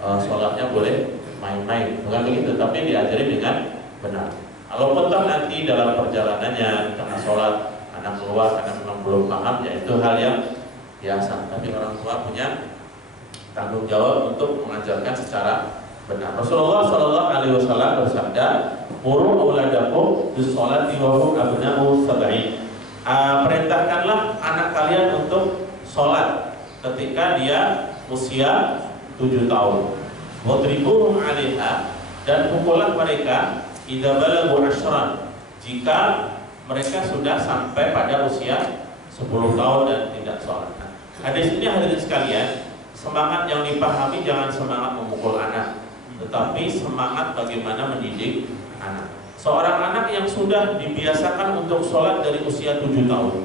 sholatnya boleh main-main, bukan begitu, tapi diajari dengan benar. Kalaupun toh nanti dalam perjalanannya tengah sholat anak keluar karena memang belum paham, ya itu hal yang biasa. Tapi orang tua punya tanggung jawab untuk mengajarkan secara benar. Rasulullah Shallallahu Alaihi Wasallam bersabda, "Muru auladakum bis sholati wa hum abna'u sab'in." Perintahkanlah anak kalian untuk sholat ketika dia usia 7 tahun. Wadribuhum 'alaiha, dan pukullah mereka idza balagu 'ashran, jika mereka sudah sampai pada usia 10 tahun dan tidak sholat. Nah, hadis ini hadirin sekalian, semangat yang dipahami jangan semangat memukul anak, tetapi semangat bagaimana mendidik anak. Seorang anak yang sudah dibiasakan untuk sholat dari usia 7 tahun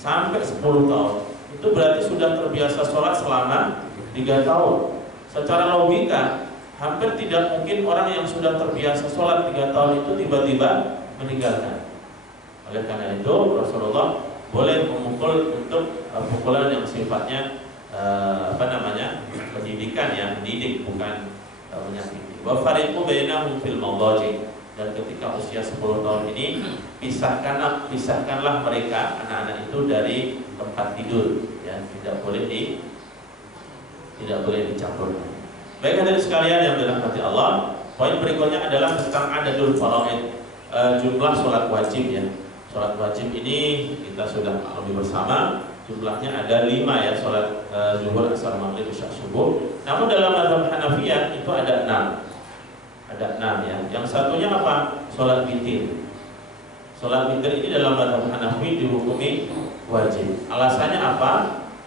sampai 10 tahun, itu berarti sudah terbiasa sholat selama 3 tahun. Secara logika, hampir tidak mungkin orang yang sudah terbiasa sholat 3 tahun itu tiba-tiba meninggalkan. Oleh karena itu, Rasulullah boleh memukul untuk pukulan yang sifatnya pendidikan, ya, mendidik, bukan menyakiti. Wa fariqu bainahum fil madaji, dan ketika usia 10 tahun ini pisahkanlah mereka anak-anak itu dari tempat tidur, ya, tidak boleh dicampur. Baik hadirin sekalian yang dirahmati Allah, poin berikutnya adalah tentang adadul faraid, jumlah sholat wajib, ya. Sholat wajib ini kita sudah maklumi bersama, jumlahnya ada 5, ya, sholat zuhur, asar, maghrib, isya, subuh. Namun dalam mazhab Hanafiyah itu ada 6. Ada 6, ya. Yang satunya apa? Sholat witir. Sholat witir ini dalam mazhab Hanafi dihukumi wajib. Alasannya apa?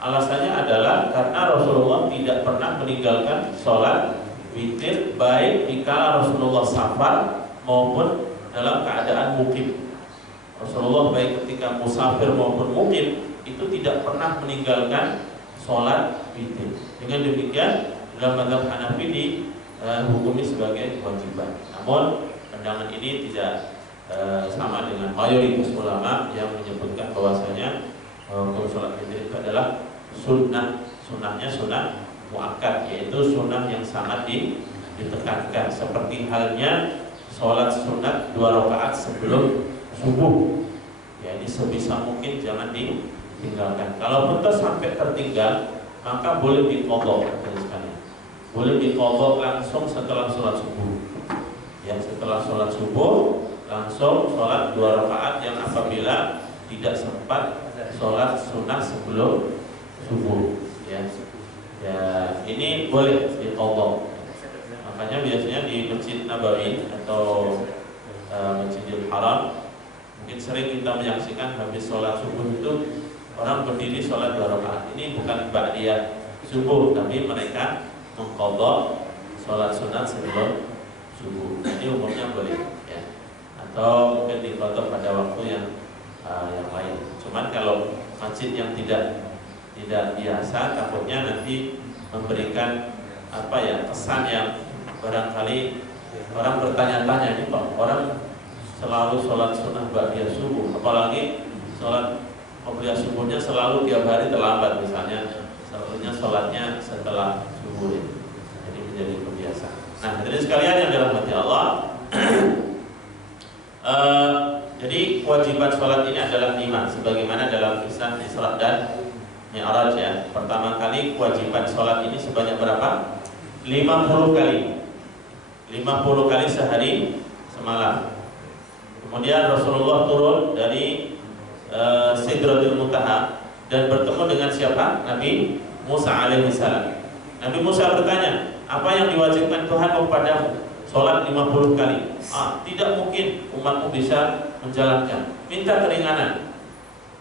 Alasannya adalah karena Rasulullah tidak pernah meninggalkan sholat witir, baik jika Rasulullah safar maupun dalam keadaan mukim. Rasulullah baik ketika musafir maupun mukim itu tidak pernah meninggalkan sholat witir. Dengan demikian dalam mazhab Hanafi dihukumi sebagai kewajiban. Namun pandangan ini tidak sama dengan mayoritas ulama yang menyebutkan bahwasanya hukum sholat witir itu adalah sunnahnya sunnah muakkad, yaitu sunnah yang sangat ditekankan, seperti halnya sholat sunat 2 rakaat sebelum subuh, ya, ini sebisa mungkin jangan ditinggalkan. Kalaupun sampai tertinggal, maka boleh diqadha, boleh diqadha langsung setelah sholat subuh, ya, setelah sholat subuh langsung sholat 2 rakaat yang apabila tidak sempat sholat sunnah sebelum subuh, ya. Ya, ini boleh diqadha. Makanya biasanya di Masjid Nabawi atau Masjidil Haram mungkin sering kita menyaksikan habis sholat subuh itu orang berdiri sholat 2 rakaat. Ini bukan ba'diyah subuh, tapi mereka mengqadha sholat sunat sebelum subuh. Ini umumnya boleh, ya. Atau mungkin diqadha pada waktu yang lain. Cuman kalau masjid yang tidak biasa, takutnya nanti memberikan kesan yang barangkali orang bertanya-tanya, ini Pak, orang selalu sholat sunnah ba'diyah subuh, apalagi sholat ba'diyah subuhnya selalu tiap hari terlambat, misalnya selalunya sholatnya setelah subuh, ya. Jadi menjadi kebiasaan. Nah, hadirin sekalian yang dirahmati Allah, jadi kewajiban sholat ini adalah 5, sebagaimana dalam kisah Isra dan Mi'raj, ya. Pertama kali kewajiban sholat ini sebanyak berapa? 50 kali. 50 kali sehari semalam. Kemudian Rasulullah turun dari Sidratul Muntaha dan bertemu dengan siapa? Nabi Musa alaihissalam. Nabi Musa bertanya, apa yang diwajibkan Tuhan kepadamu? Sholat 50 kali. Tidak mungkin umatmu bisa menjalankan. Minta keringanan.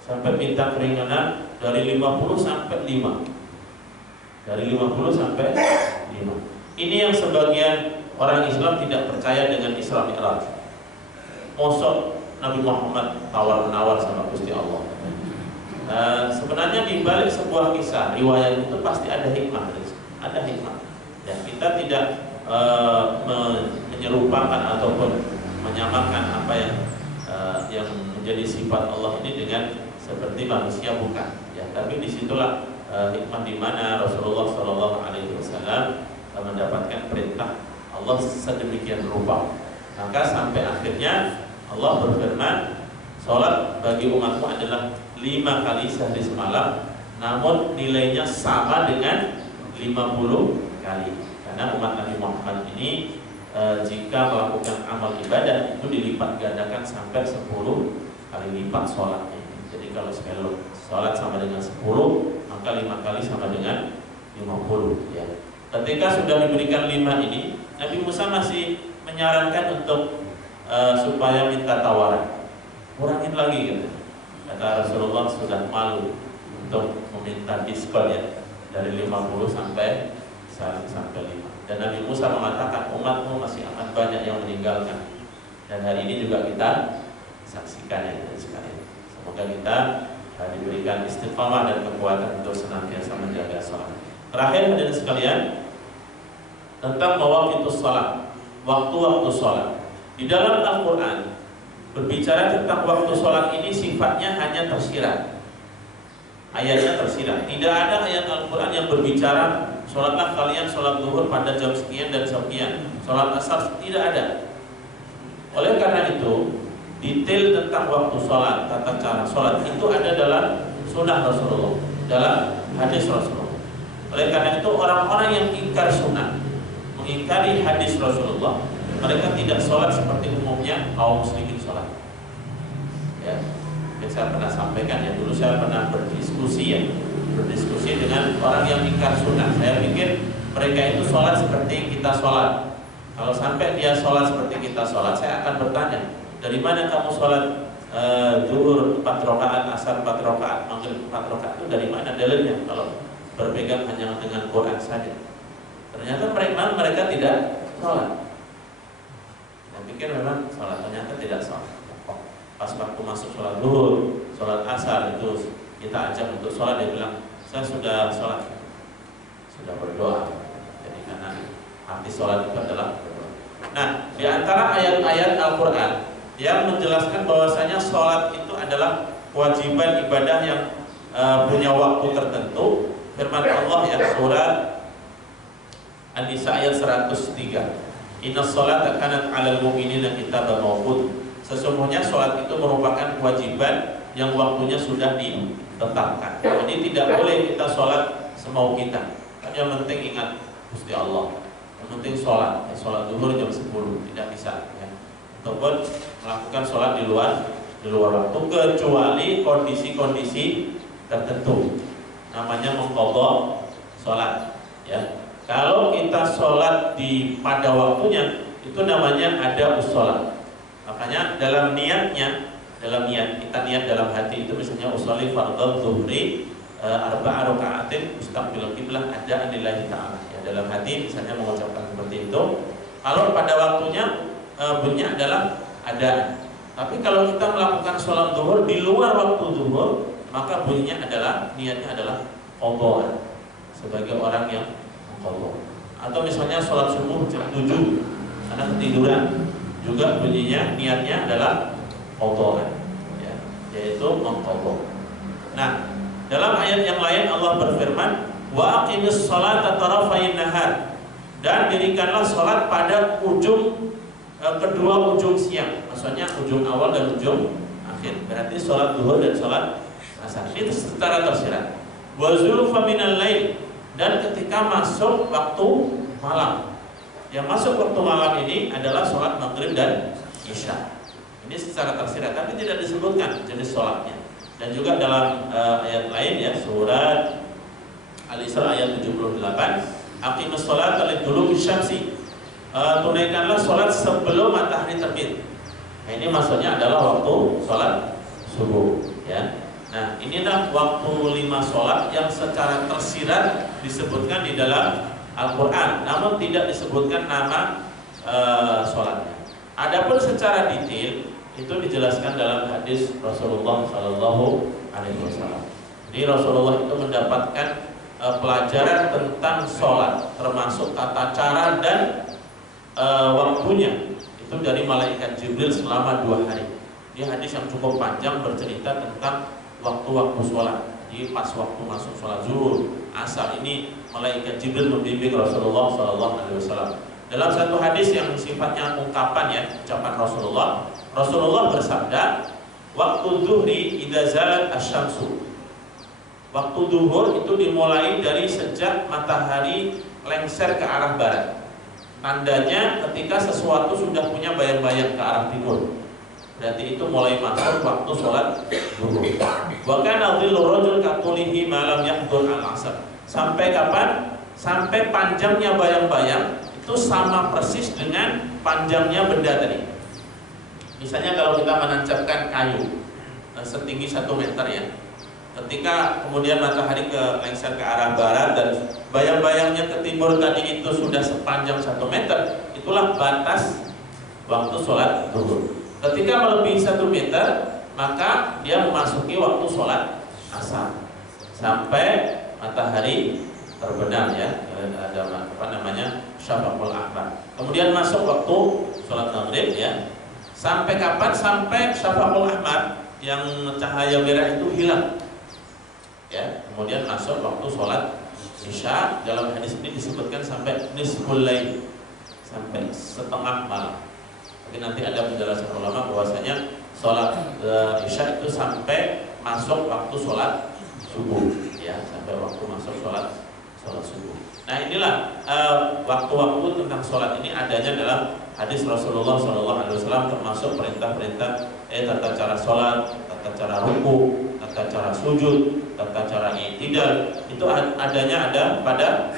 Sampai minta keringanan dari 50 sampai 5. Dari 50 sampai 5. Ini yang sebagian orang Islam tidak percaya dengan Isra Mi'raj. Mosok Nabi Muhammad tawar-menawar sama Gusti Allah. Sebenarnya di balik sebuah kisah riwayat itu pasti ada hikmah. Ada hikmah. Dan kita tidak menyerupakan ataupun menyamakan apa yang menjadi sifat Allah ini dengan seperti manusia, bukan, ya. Tapi disitulah hikmah di mana Rasulullah SAW mendapatkan perintah Allah sedemikian rupa. Maka sampai akhirnya Allah berfirman, sholat bagi umatmu adalah 5 kali sehari semalam, namun nilainya sama dengan 50 kali. Karena umat Nabi Muhammad ini jika melakukan amal ibadah itu dilipat gandakan sampai 10 kali lipat sholatnya. Jadi kalau sekali sholat sama dengan 10, maka 5 kali sama dengan 50 ya. Ketika sudah diberikan 5 ini, Nabi Musa masih menyarankan untuk supaya minta tawaran, kurangin lagi gitu. Kata Rasulullah sudah malu untuk meminta diskon ya, dari 50 sampai 5. Dan Nabi Musa mengatakan umatmu masih akan banyak yang meninggalkan. Dan hari ini juga kita saksikan ya sekalian. Semoga kita diberikan istiqamah dan kekuatan untuk senantiasa menjaga sholat. Terakhir hadirin sekalian, tentang mawaqitus sholat, waktu-waktu sholat. Di dalam Al-Quran berbicara tentang waktu sholat ini sifatnya hanya tersirat. Ayatnya tersirat. Tidak ada ayat Al-Quran yang berbicara sholatlah kalian sholat zuhur pada jam sekian dan sekian, sholat asar, tidak ada. Oleh karena itu, detail tentang waktu sholat, tata cara sholat itu ada dalam sunnah Rasulullah, dalam hadis Rasulullah. Oleh karena itu, orang-orang yang ingkar sunnah, mengingkari hadis Rasulullah, mereka tidak sholat seperti umumnya kaum muslimin sholat. Ya, saya pernah sampaikan ya, dulu saya pernah berdiskusi dengan orang yang ingkar sunnah. Saya pikir mereka itu sholat seperti kita sholat. Kalau sampai dia sholat seperti kita sholat, saya akan bertanya, dari mana kamu sholat zuhur 4 rakaat, asar 4 rakaat, maghrib 4 rakaat, itu dari mana dalilnya? Kalau berpegang hanya dengan Quran saja. Ternyata mereka tidak sholat. Saya pikir memang sholat, ternyata tidak sholat. Pas waktu masuk sholat zuhur, sholat asar itu kita ajak untuk sholat, dia bilang saya sudah sholat, sudah berdoa. Jadi karena arti sholat itu adalah berdoa. Nah, di antara ayat-ayat Al-Quran yang menjelaskan bahwasanya sholat itu adalah kewajiban ibadah yang punya waktu tertentu, firman Allah ya, surat An-Nisa ayat 103, Inna sholata kanat 'alal mu'minina kitaban mawquta. Sesungguhnya sholat itu merupakan kewajiban yang waktunya sudah ditetapkan. Jadi tidak boleh kita sholat semau kita. Kan yang penting ingat Gusti Allah. Yang penting sholat. Sholat zuhur jam 10 tidak bisa. Ya. Ataupun melakukan sholat di luar waktu kecuali kondisi-kondisi tertentu. Namanya mengqadha sholat. Ya. Kalau kita sholat pada waktunya itu namanya ada sholat. Makanya dalam niat kita niat dalam hati itu misalnya usolli fardhu zuhri 4 rakaatin mustaqbil qiblah adaan lillahi ta'ala. Ya, dalam hati misalnya mengucapkan seperti itu. Kalau pada waktunya bunyi adalah adaan. Tapi kalau kita melakukan sholat zuhur di luar waktu zuhur, maka bunyinya adalah niatnya adalah qadha sebagai orang yang mengqadha. Atau misalnya sholat subuh jam 7 karena ketiduran, juga bunyinya niatnya adalah qadha ya, yaitu mengqadha. Nah, dalam ayat yang lain Allah berfirman, wa aqimis sholata tarafayn nahar, dan dirikanlah sholat pada kedua ujung siang. Maksudnya ujung awal dan ujung akhir. Berarti sholat zuhur dan sholat asar. Itu secara tersirat. Wa zulfa minal lail, dan ketika masuk waktu malam. Yang masuk waktu malam ini adalah sholat maghrib dan isya. Ini secara tersirat, tapi tidak disebutkan jenis sholatnya. Dan juga dalam ayat lain ya, surat Al-Isra ayat 78, aqimus sholata liduluki syamsi, tunaikanlah sholat sebelum matahari terbit. Nah, ini maksudnya adalah waktu sholat subuh ya. Nah, inilah waktu 5 sholat yang secara tersirat disebutkan di dalam Al-Quran, namun tidak disebutkan nama sholatnya. Adapun secara detail itu dijelaskan dalam hadis Rasulullah Sallallahu Alaihi Wasallam. Jadi Rasulullah itu mendapatkan pelajaran tentang sholat, termasuk tata cara dan waktunya itu dari malaikat Jibril selama 2 hari. Ini hadis yang cukup panjang bercerita tentang waktu-waktu sholat. Jadi pas waktu masuk sholat zuhur, asar, ini malaikat Jibril membimbing Rasulullah SAW. Dalam satu hadis yang sifatnya ungkapan ya, ucapan Rasulullah bersabda, waktu zuhri idza zalat asy-syamsu. Waktu duhur itu dimulai dari sejak matahari lengser ke arah barat. Tandanya ketika sesuatu sudah punya bayang-bayang ke arah timur. Berarti itu mulai masuk waktu sholat duhur. Wa kana dhillu rajul katulihi ma lam yahdhur al-'asr. Sampai kapan? Sampai panjangnya bayang-bayang itu sama persis dengan panjangnya benda tadi. Misalnya kalau kita menancapkan kayu setinggi 1 meter ya, ketika kemudian matahari lengser ke arah barat dan bayang-bayangnya ke timur tadi itu sudah sepanjang 1 meter, itulah batas waktu sholat zuhur. Ketika melebihi 1 meter, maka dia memasuki waktu sholat asar sampai matahari terbenam ya, ada apa namanya syafaqul akbar. Kemudian masuk waktu sholat maghrib ya. Sampai kapan? Sampai syafaqul ahmar yang cahaya merah itu hilang. Ya, kemudian masuk waktu sholat isya. Dalam hadis ini disebutkan sampai nisful lail, sampai setengah malam. Tapi nanti ada penjelasan ulama bahwasanya sholat isya itu sampai masuk waktu sholat subuh, ya, sampai waktu masuk sholat subuh. Nah inilah waktu-waktu tentang sholat ini adanya dalam hadis Rasulullah SAW, termasuk perintah-perintah tata cara sholat, tata cara ruku, tata cara sujud, tata cara i'tidal, itu adanya ada pada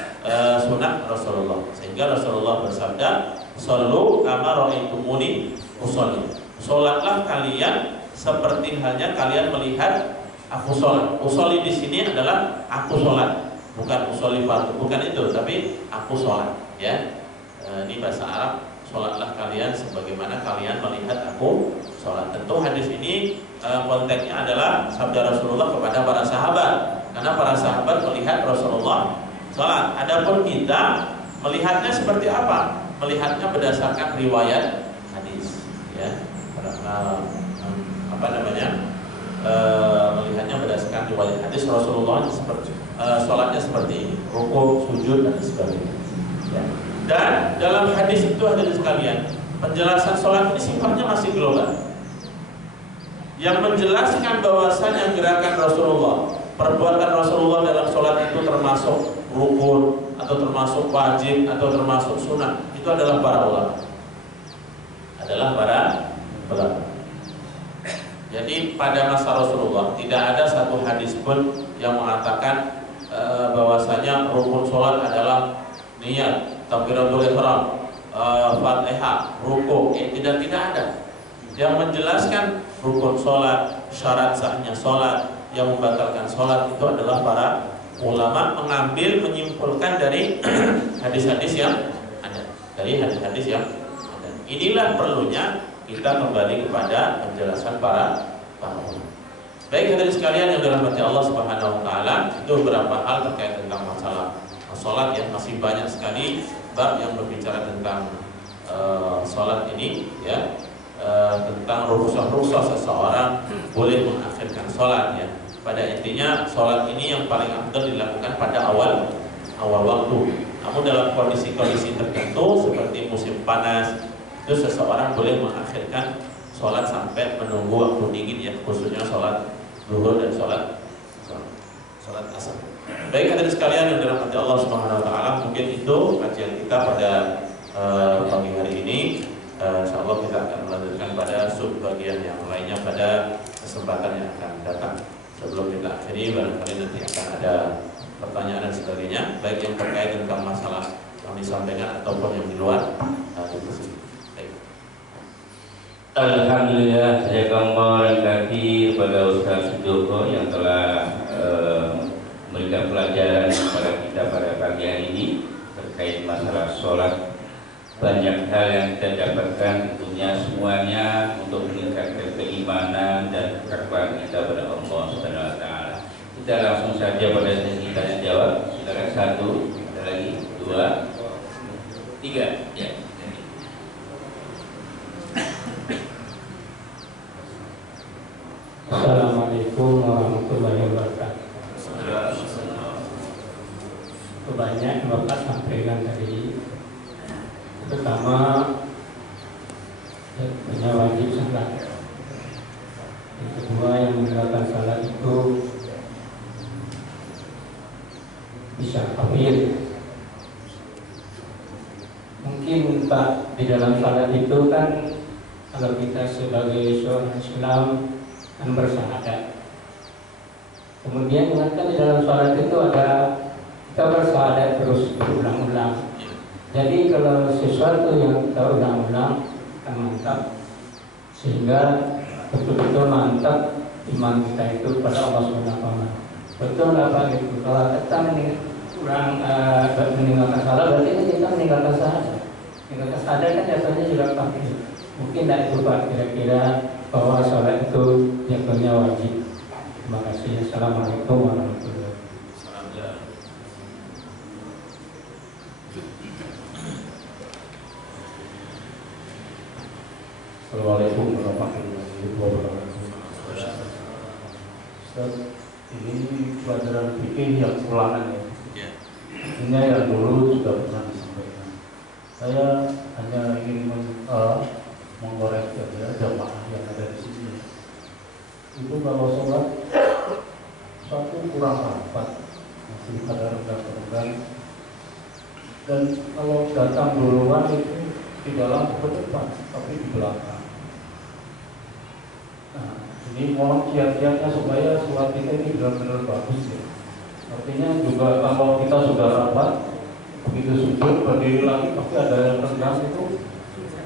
sunnah Rasulullah. Sehingga Rasulullah bersabda, "Shallu kama ra'aitumuni usolli." Sholatlah kalian seperti halnya kalian melihat aku sholat. Usolli di sini adalah aku sholat, bukan usolli fardu, bukan itu, tapi aku sholat. Ya, ini bahasa Arab. Sholatlah kalian sebagaimana kalian melihat aku sholat. Tentu hadis ini konteksnya adalah sabda Rasulullah kepada para sahabat, karena para sahabat melihat Rasulullah sholat. Adapun kita melihatnya seperti apa? Melihatnya berdasarkan riwayat hadis, ya. Apa namanya? Melihatnya berdasarkan riwayat hadis Rasulullah seperti sholatnya seperti ini, rukuk, sujud dan sebagainya. Ya. Dan dalam hadis itu hadirin sekalian, penjelasan sholat ini sifatnya masih global. Yang menjelaskan bahwasanya gerakan Rasulullah, perbuatan Rasulullah dalam sholat itu termasuk rukun atau termasuk wajib atau termasuk sunnah, itu adalah para ulama. Jadi pada masa Rasulullah tidak ada satu hadis pun yang mengatakan bahwasanya rukun sholat adalah niat, takbiratul ihram, Fatihah, rukuk, tidak ada. Yang menjelaskan rukun sholat, syarat sahnya sholat, yang membatalkan sholat itu adalah para ulama menyimpulkan dari hadis-hadis yang ada, Inilah perlunya kita kembali kepada penjelasan para ulama. Baik hadirin sekalian yang dirahmati Allah Subhanahu wa taala, itu beberapa hal terkait tentang masalah salat ya. Masih banyak sekali bab yang berbicara tentang salat ini ya, tentang rukhsah seseorang boleh mengakhirkan salat ya. Pada intinya salat ini yang paling afdal dilakukan pada awal waktu. Namun dalam kondisi-kondisi tertentu seperti musim panas, itu seseorang boleh mengakhirkan sholat sampai menunggu waktu dingin ya, khususnya sholat zuhur dan sholat asar. Baik hadirin sekalian yang dirahmati Allah Subhanahu wa taala, mungkin itu kajian kita pada pagi hari ini. Insyaallah kita akan melanjutkan pada sub bagian yang lainnya pada kesempatan yang akan datang. Sebelum kita akhiri, barangkali nanti akan ada pertanyaan dan sebagainya, baik yang terkait tentang masalah yang disampaikan ataupun yang di luar Alhamdulillah, saya kembali kaki kepada Ustaz Joko yang telah memberikan pelajaran kepada kita pada pagi hari ini terkait masalah sholat. Banyak hal yang kita dapatkan, tentunya semuanya untuk meningkatkan keimanan dan ketakwaan kita kepada Allah Subhanahu wa taala. Kita langsung saja pada sesi tanya jawab. Silakan, 1, ada lagi, 2, 3, ya. Assalamualaikum warahmatullahi wabarakatuh. Banyak Bapak sampaikan tadi, bisa kafir. Mungkin Pak, di dalam salat itu kan kalau kita sebagai seorang Islam kan bersyahadat. Kemudian ingatkan di dalam salat itu ada kita bersyahadat terus berulang-ulang. Jadi kalau sesuatu yang kita ulang-ulang akan mantap, sehingga betul-betul mantap iman kita itu pada Allah SWT. Betul apa gitu? Kalau kita meninggalkan salah, berarti kita meninggalkan salah. Meninggalkan salah kan jatuhnya juga kafir. Mungkin tidak itu Pak, kira-kira bahwa salat itu jatuhnya wajib. Terima kasih. Assalamualaikum warahmatullahi wabarakatuh. Assalamualaikum warahmatullahi wabarakatuh. Ustaz, ini pelajaran fikih yang ulangan ya. Ini yang dulu sudah pernah disampaikan. Saya hanya ingin mengkoreksi saja jamaah yang ada di sini. Itu kalau sholat satu kurang rapat, masih ada renggang-renggang. Dan kalau datang duluan itu tidak langsung ke depan, tapi di belakang. Nah, ini mohon kiat-kiatnya supaya sholat kita ini benar-benar bagus ya. Artinya juga kalau kita sudah rapat, begitu sujud berdiri lagi pasti ada yang renggang itu.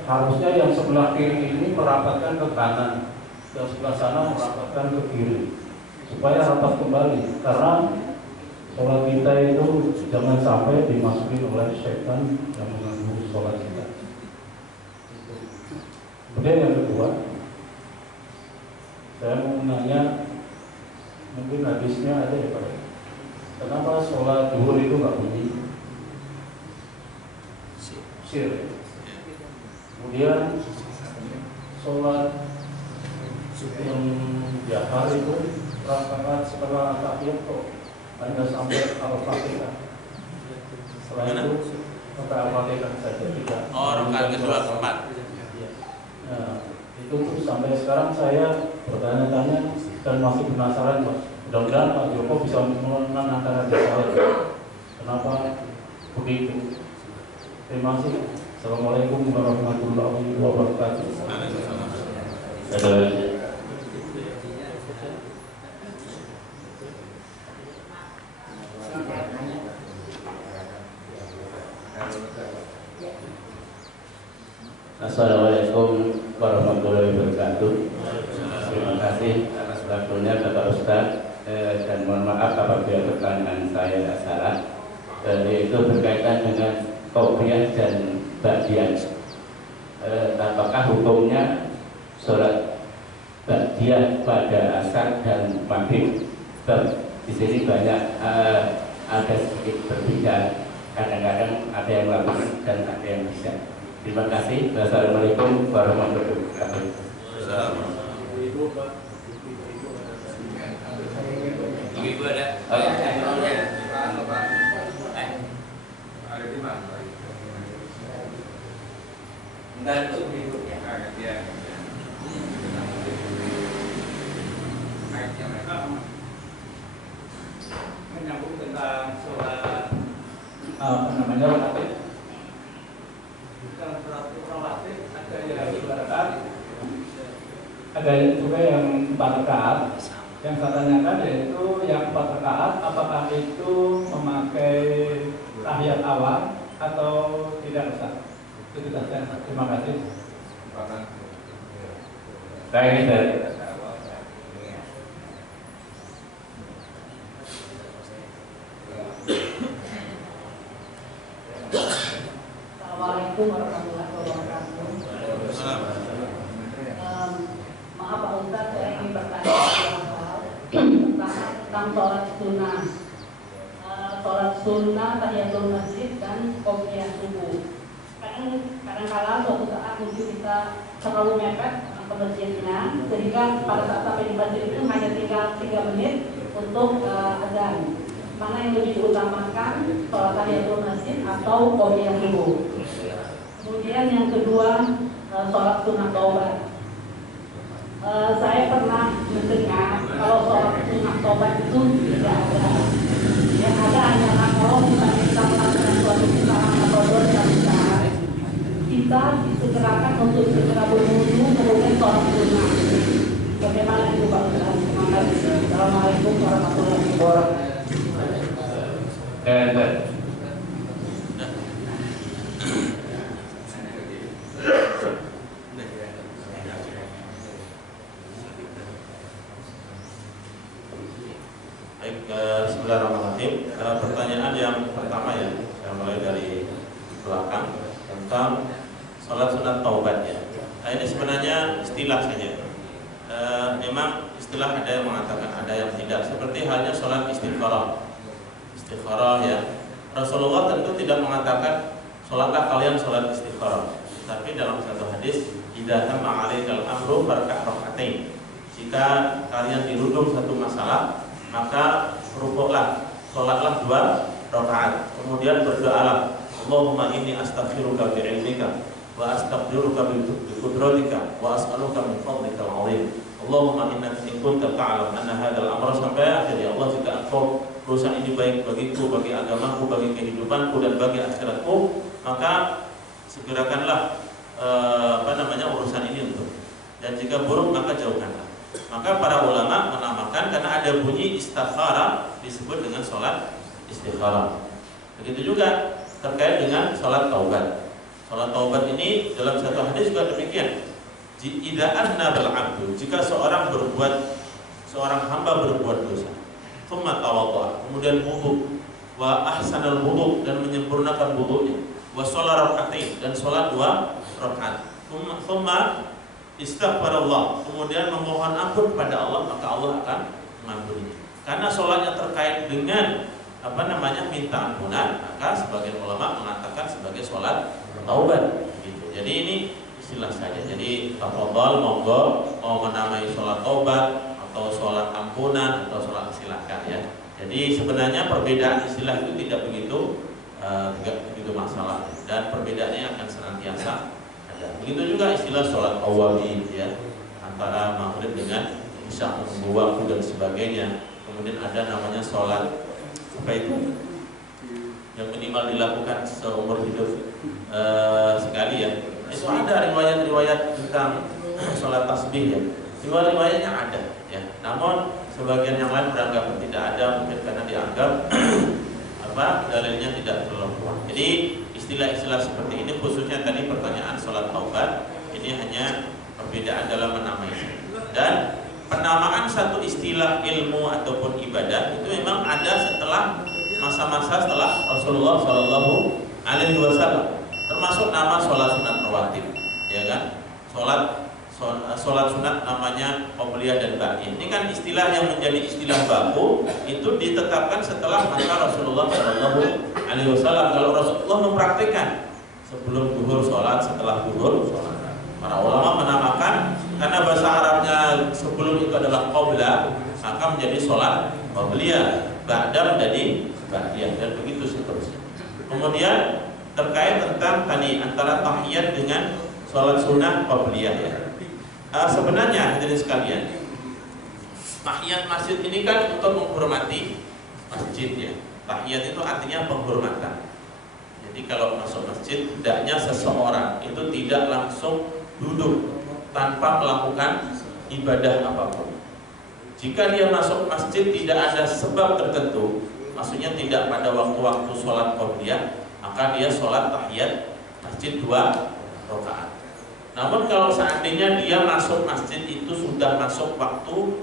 Harusnya yang sebelah kiri ini merapatkan ke kanan, dan sebelah sana merapatkan ke kiri, supaya rapat kembali. Karena sholat kita itu jangan sampai dimasuki oleh syaitan yang mengganggu sholat kita. Kemudian yang kedua, saya mau menanya, mungkin hadisnya ada ya Pak. Kenapa sholat zuhur itu nggak bunyi? Sir. Kemudian sholat yang jahar itu rakaat setelah tahiyat kok hanya sampai al-fatihah. Setelah itu sampai al-fatihah saja tidak. Rakaat kedua keempat. Nah, itu tuh sampai sekarang saya bertanya-tanya dan masih penasaran Pak. Mudah-mudahan Pak Joko bisa menenangkan hati saya. Kenapa begitu? Terima kasih. Assalamualaikum warahmatullahi wabarakatuh. Assalamualaikum warahmatullahi wabarakatuh. Terima kasih atas waktunya Bapak Ustadz, dan mohon maaf apabila pertanyaan saya salah. Yaitu berkaitan dengan qobliyah dan ba'diyah. Apakah hukumnya sholat ba'diyah pada asar dan maghrib? Di sini banyak ada sedikit berbeda. Kadang-kadang ada yang melakukan dan ada yang bisa. Terima kasih. Wassalamualaikum warahmatullahi wabarakatuh. Ibu ada? Oh ya, ada di mana? Enggak itu berikutnya. Menyambung tentang sholat apa namanya rawatib. Bukan rawatib, ada yang ibaratkan, ada juga yang 4 rakaat. Yang saya tanyakan yaitu yang 4 rakaat, apakah itu memakai tahiyat awal atau tidak usah? Itu saja. Terima kasih. Baik, Assalamualaikum warahmatullahi wabarakatuh. Maaf Pak Ustadz, saya ingin bertanya tentang sholat sunnah. Sholat sunnah, tahiyatul masjid dan qobliyah subuh. Kadang-kadang suatu saat mungkin kita terlalu mepet pengertiannya, sehingga pada saat sampai di masjid itu hanya tinggal 3 menit untuk azan. Mana yang lebih diutamakan, sholat tahiyatul masjid atau qobliyah subuh? Kemudian yang kedua, sholat sunnah taubat. Saya pernah mendengar kalau sholat sunnah taubat itu tidak ada. Yang ada hanyalah kalau kita disegerakan untuk segera berwudu kemudian sholat sunnah. Bagaimana itu Pak Ustaz? Terima kasih. Assalamualaikum warahmatullahi wabarakatuh. Bismillahirrahmanirrahim. Pertanyaan yang pertama ya, saya mulai dari belakang tentang sholat sunat taubat ya. Ini sebenarnya istilah saja. Memang istilah ada yang mengatakan, ada yang tidak. Seperti halnya sholat istikharah. Istikharah ya. Rasulullah tentu tidak mengatakan sholatlah kalian sholat istikharah. Tapi dalam satu hadis, idza tamma 'alaikal amru farka' rak'atain. Jika kalian dirudung satu masalah, maka rukuklah, sholatlah 2 rakaat. Kemudian berdoalah, Allahumma inni astaghfiruka bi'ilmika wa astaghfiruka biqudratika wa as'aluka min fadlikal 'azim. Allahumma innaka in kunta ta'lam anna hadzal amra, sampai akhir. Ya Allah, jika engkau urusan ini baik bagiku, bagi agamaku, bagi kehidupanku dan bagi akhiratku, maka segerakanlah urusan ini untuk. Dan jika buruk maka jauhkanlah. Maka para ulama menamakan karena ada bunyi istikharah disebut dengan sholat istikharah. Begitu juga terkait dengan sholat taubat. Sholat taubat ini dalam satu hadis juga demikian. Idza aznabal 'abdu, jika seorang hamba berbuat dosa, tsumma tawadda, kemudian wudu, wa ahsanal wudu, dan menyempurnakan wudunya, wa shalla rak'atain, dan sholat 2 rakaat, tsumma istighfarallah, kemudian memohon ampun kepada Allah, maka Allah akan mengampuni. Karena sholatnya terkait dengan minta ampunan, maka sebagian ulama mengatakan sebagai sholat taubat. Gitu. Jadi ini istilah saja. Jadi tafadhol, monggo mau menamai sholat taubat atau sholat ampunan atau sholat, silakan ya. Jadi sebenarnya perbedaan istilah itu tidak begitu masalah, dan perbedaannya akan senantiasa. Begitu juga istilah sholat awabin ya, antara maghrib dengan isya, menunggu waktu dan sebagainya. Kemudian ada namanya sholat apa itu yang minimal dilakukan seumur hidup sekali ya. Itu ada riwayat-riwayat tentang sholat tasbih ya. Riwayatnya ada ya. Namun sebagian yang lain beranggap tidak ada, mungkin karena dianggap dalilnya tidak terlalu kuat. Jadi istilah-istilah seperti ini, khususnya tadi pertanyaan sholat taubat, ini hanya perbedaan dalam menamai. Dan penamaan satu istilah ilmu ataupun ibadah itu memang ada setelah masa-masa setelah Rasulullah Shallallahu Alaihi Wasallam, termasuk nama sholat sunat rawatib, ya kan? Sholat sunat namanya qobliyah dan ba'diyah. Ini kan istilah yang menjadi istilah baku, itu ditetapkan setelah masa Rasulullah Shallallahu Alaihi Wasallam. Kalau Rasulullah mempraktikkan sebelum zuhur sholat, setelah zuhur sholat. Para ulama menamakan karena bahasa Arabnya sebelum itu adalah qobla, maka menjadi sholat qobliyah, ba'da menjadi ba'diyah, dan begitu seterusnya. Kemudian terkait tentang tadi antara tahiyat dengan sholat sunnah qobliyah ya. Sebenarnya hadirin sekalian, tahiyat masjid ini kan untuk menghormati masjid ya. Tahiyat itu artinya penghormatan. Jadi kalau masuk masjid, hendaknya seseorang itu tidak langsung duduk tanpa melakukan ibadah apapun. Jika dia masuk masjid tidak ada sebab tertentu, maksudnya tidak pada waktu-waktu sholat qobliyah, maka dia sholat tahiyat masjid 2 rakaat. Namun kalau seandainya dia masuk masjid itu sudah masuk waktu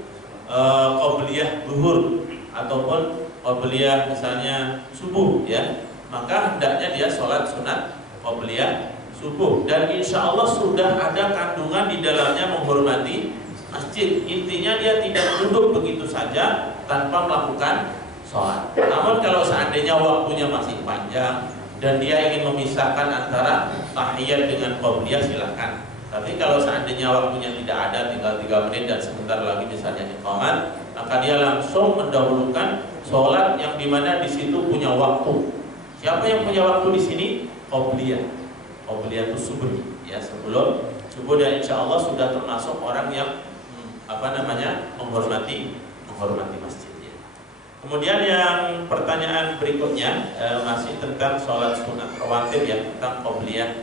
qobliyah zuhur ataupun qobliyah misalnya subuh ya, maka hendaknya dia sholat sunat qobliyah subuh, dan insya Allah sudah ada kandungan di dalamnya menghormati masjid. Intinya dia tidak duduk begitu saja tanpa melakukan sholat. Namun kalau seandainya waktunya masih panjang dan dia ingin memisahkan antara tahiyat dengan qobliyah, silakan. Tapi kalau seandainya waktunya tidak ada, tinggal 3 menit dan sebentar lagi misalnya iqamat, maka dia langsung mendahulukan sholat yang dimana di situ punya waktu. Siapa yang punya waktu di sini? Qobliyah. Qobliyah itu subuh ya, sebelum subuh, dan insya Allah sudah termasuk orang yang menghormati masjid ya. Kemudian yang pertanyaan berikutnya masih tentang sholat sunat rawatib ya, tentang qobliyah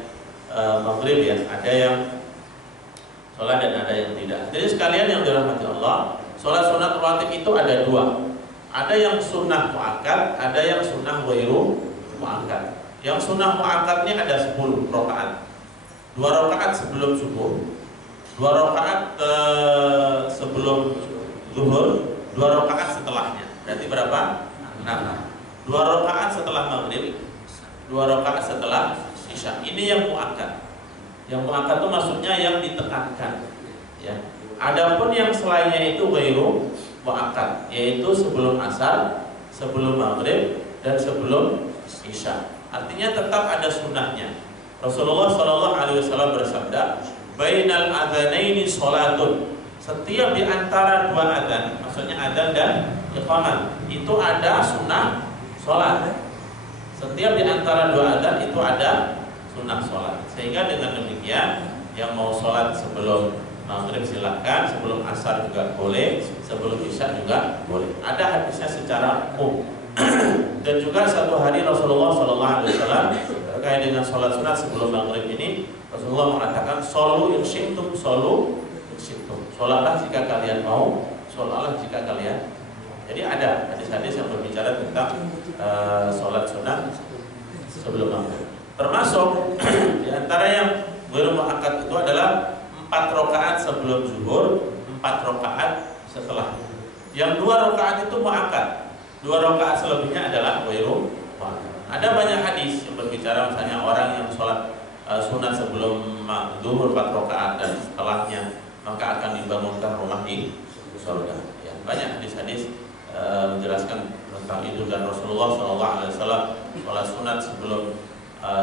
maghrib ya, ada yang sholat dan ada yang tidak. Jadi sekalian yang dirahmati Allah, sholat sunat rawatib itu ada dua. Ada yang sunnah muakkad, ada yang sunnah ghairu muakkad. Yang sunnah muakkadnya ada 10 rakaat. 2 rakaat sebelum subuh, 2 rakaat sebelum zuhur, 2 rakaat setelahnya. Berarti berapa? 6. 2 rakaat setelah maghrib, 2 rakaat setelah isya. Ini yang muakkad. Yang muakkad itu maksudnya yang ditekankan. Ya. Adapun yang selainnya itu ghairu muakkad, yaitu sebelum asar, sebelum maghrib, dan sebelum isya. Artinya tetap ada sunnahnya. Rasulullah SAW bersabda, "Bainal adzanaini sholatun." Setiap di antara 2 adzan, maksudnya adzan dan iqamah, itu ada sunnah sholat. Setiap di antara 2 adzan itu ada sunnah sholat. Sehingga dengan demikian, yang mau sholat sebelum maghrib silahkan, sebelum asar juga boleh, sebelum isya juga boleh. Ada hadisnya secara umum. Dan juga satu hari Rasulullah SAW terkait dengan sholat sunat sebelum maghrib ini, Rasulullah mengatakan, "Sholu in syi'tum, sholu in syi'tum." Sholatlah jika kalian mau, sholatlah jika kalian. Jadi ada hadis-hadis yang berbicara tentang sholat sunat sebelum maghrib. Termasuk di antara yang ghairu muakkad itu adalah 4 rakaat sebelum zuhur, 4 rakaat setelah. Yang 2 rakaat itu muakkad, 2 rakaat selebihnya adalah ghairu muakkad. Ada banyak hadis yang berbicara misalnya orang yang sholat sunat sebelum zuhur 4 rakaat dan setelahnya maka akan dibangunkan rumah di surga. Ya, banyak hadis-hadis menjelaskan tentang itu, dan Rasulullah SAW sholat sunat sebelum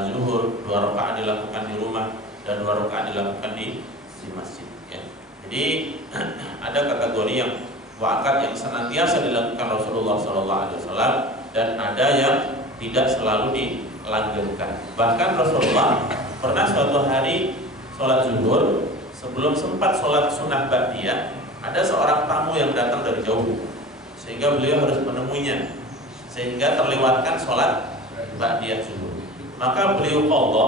zuhur 2 rakaat dilakukan di rumah dan 2 rakaat dilakukan di masjid. Ya. Jadi ada kategori yang muakkad yang senantiasa dilakukan Rasulullah SAW dan ada yang tidak selalu dilanggengkan. Bahkan Rasulullah pernah suatu hari sholat zuhur, sebelum sempat sholat sunnah ba'diyah, ada seorang tamu yang datang dari jauh, sehingga beliau harus menemuinya, sehingga terlewatkan sholat ba'diyah zuhur. Maka beliau qadha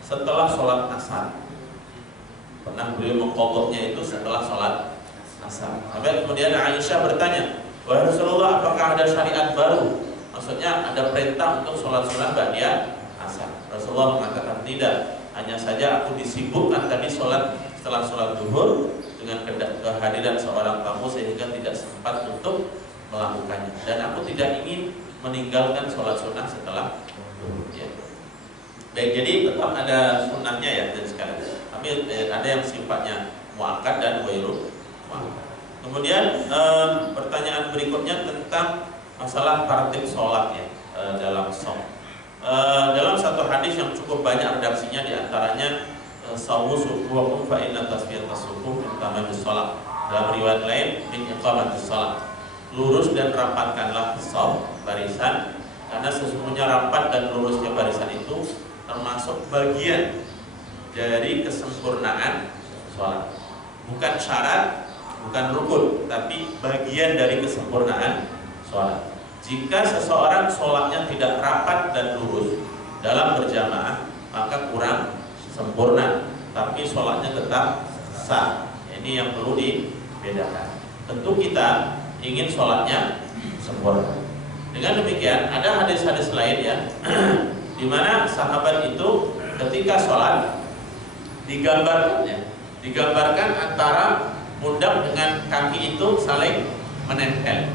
setelah sholat asar. Pernah beliau mengqadhanya itu setelah sholat asar. Sampai kemudian Aisyah bertanya, "Wahai Rasulullah, apakah ada syariat baru?" Maksudnya ada perintah untuk sholat sunat ba'diyah asar. Rasulullah mengatakan tidak, hanya saja aku disibukkan tadi sholat setelah sholat zuhur dengan kehadiran seorang tamu sehingga tidak sempat untuk melakukannya, dan aku tidak ingin meninggalkan sholat sunnah setelah zuhur. Ya. Baik, jadi tetap ada sunnahnya ya dan sekalian. Tapi ada yang sifatnya muakkad dan ghairu muakkad. Kemudian pertanyaan berikutnya tentang masalah tartib sholat ya dalam shaum. Dalam satu hadis yang cukup banyak redaksinya, diantaranya sawu sufuwakum fa inna tasfiyatas sufuf min tamamis shalah. Dalam riwayat lain min iqamatis shalah. Lurus dan rapatkanlah shaum barisan, karena sesungguhnya rapat dan lurusnya barisan itu termasuk bagian dari kesempurnaan sholat. Bukan syarat, bukan rukun, tapi bagian dari kesempurnaan sholat. Jika seseorang sholatnya tidak rapat dan lurus dalam berjamaah, maka kurang sempurna, tapi sholatnya tetap sah. Ini yang perlu dibedakan. Tentu kita ingin sholatnya sempurna. Dengan demikian ada hadis-hadis lain ya di mana sahabat itu ketika sholat digambarkan antara pundak dengan kaki itu saling menempel.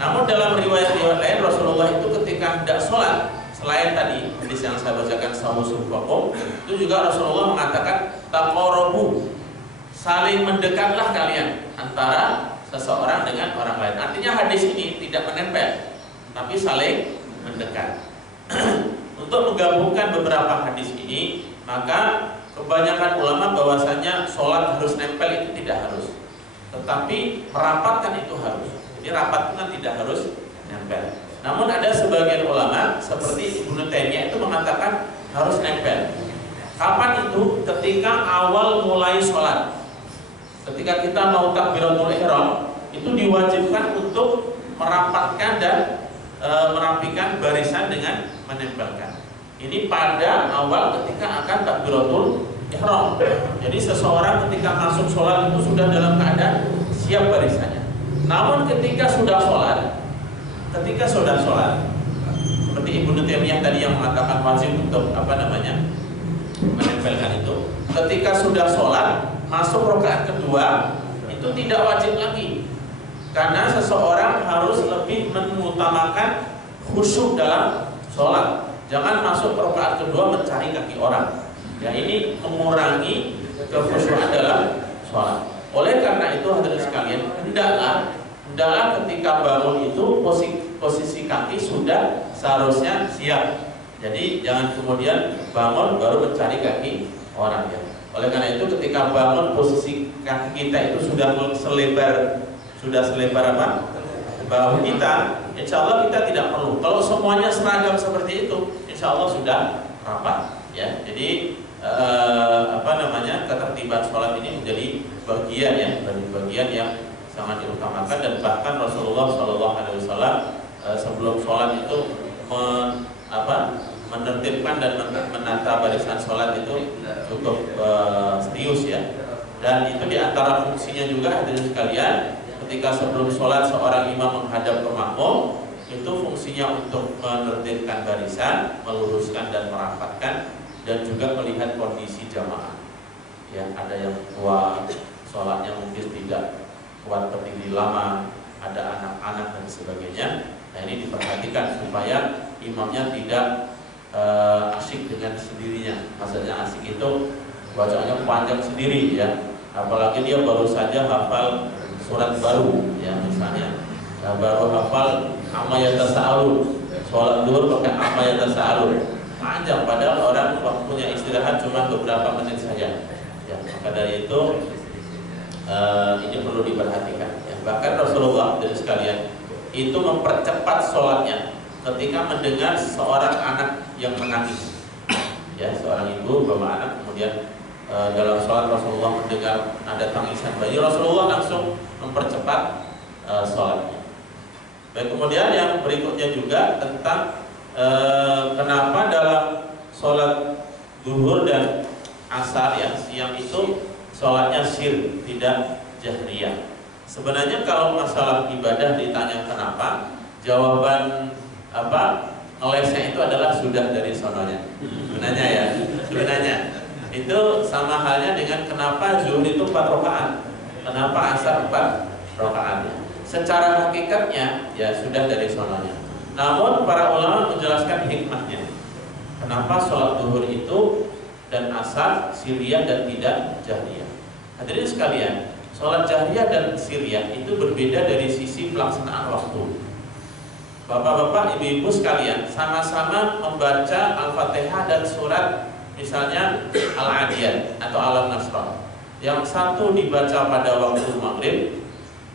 Namun dalam riwayat-riwayat lain Rasulullah itu ketika hendak sholat, selain tadi hadis yang saya bacakan sawu sufuwakum, itu juga Rasulullah mengatakan taqarabu, saling mendekatlah kalian antara seseorang dengan orang lain. Artinya hadis ini tidak menempel, tapi saling mendekat. Untuk menggabungkan beberapa hadis ini, maka kebanyakan ulama bahwasanya sholat harus nempel itu tidak harus, tetapi merapatkan itu harus. Jadi rapat itu kan tidak harus nempel. Namun ada sebagian ulama seperti Ibnu Taimiyah itu mengatakan harus nempel. Kapan itu? Ketika awal mulai sholat. Ketika kita mau takbiratul ihram, itu diwajibkan untuk merapatkan dan merapikan barisan dengan menempelkan. Ini pada awal ketika akan takbiratul ihram. Jadi seseorang ketika masuk sholat itu sudah dalam keadaan siap barisannya. Namun ketika sudah sholat, seperti Ibnu Taimiyah tadi yang mengatakan wajib untuk menempelkan itu. Ketika sudah sholat, masuk rakaat kedua itu tidak wajib lagi, karena seseorang harus lebih mengutamakan khusyuk dalam sholat. Jangan masuk rakaat kedua mencari kaki orang. Ya, ini mengurangi kekhusyukan dalam sholat. Oleh karena itu hadirin sekalian, hendaklah ketika bangun itu posisi kaki sudah seharusnya siap. Jadi jangan kemudian bangun baru mencari kaki orang ya. Oleh karena itu ketika bangun posisi kaki kita itu sudah selebar apa? Bahu kita, insya Allah kita tidak perlu. Kalau semuanya seragam seperti itu, insya Allah sudah rapat ya. Jadi ketertiban sholat ini menjadi bagian yang sangat diutamakan, dan bahkan Rasulullah SAW sebelum sholat itu menertibkan dan menata barisan sholat itu cukup serius ya. Dan itu diantara fungsinya juga hadirin sekalian, ketika sebelum sholat seorang imam menghadap ke makmum, itu fungsinya untuk menertibkan barisan, meluruskan dan merapatkan, dan juga melihat kondisi jamaah. Ya, ada yang tua, sholatnya mungkin tidak kuat berdiri lama, ada anak-anak dan sebagainya. Nah, ini diperhatikan supaya imamnya tidak asyik dengan sendirinya. Maksudnya asyik itu bacaannya panjang sendiri ya. Apalagi dia baru saja hafal surat baru ya, misalnya baru hafal amma yatasaalun, sholat zuhur pakai amma yatasaalun, panjang, padahal orang waktunya istirahat cuma beberapa menit saja ya. Maka dari itu ini perlu diperhatikan ya. Bahkan Rasulullah dari sekalian itu mempercepat sholatnya ketika mendengar seorang anak yang menangis ya, seorang ibu bawa anak, kemudian dalam sholat Rasulullah mendengar ada tangisan bayi, Rasulullah langsung mempercepat sholatnya. Baik, kemudian yang berikutnya juga tentang kenapa dalam sholat zuhur dan asar ya, siang itu sholatnya sir, tidak jahriyah. Sebenarnya kalau masalah ibadah ditanya kenapa, jawaban ngelesnya itu adalah sudah dari sononya. Sebenarnya itu sama halnya dengan kenapa zuhur itu 4 rakaat, kenapa asar 4 rakaat. Secara hakikatnya ya sudah dari sononya. Namun para ulama menjelaskan hikmahnya. Kenapa sholat zuhur itu dan asar siriyah dan tidak jahriyah. Hadirin sekalian, sholat jahriyah dan siriyah itu berbeda dari sisi pelaksanaan waktu. Bapak-bapak, ibu-ibu sekalian, sama-sama membaca Al-Fatihah dan surat misalnya Al-Adiyat atau Al-Nasrah. Yang satu dibaca pada waktu maghrib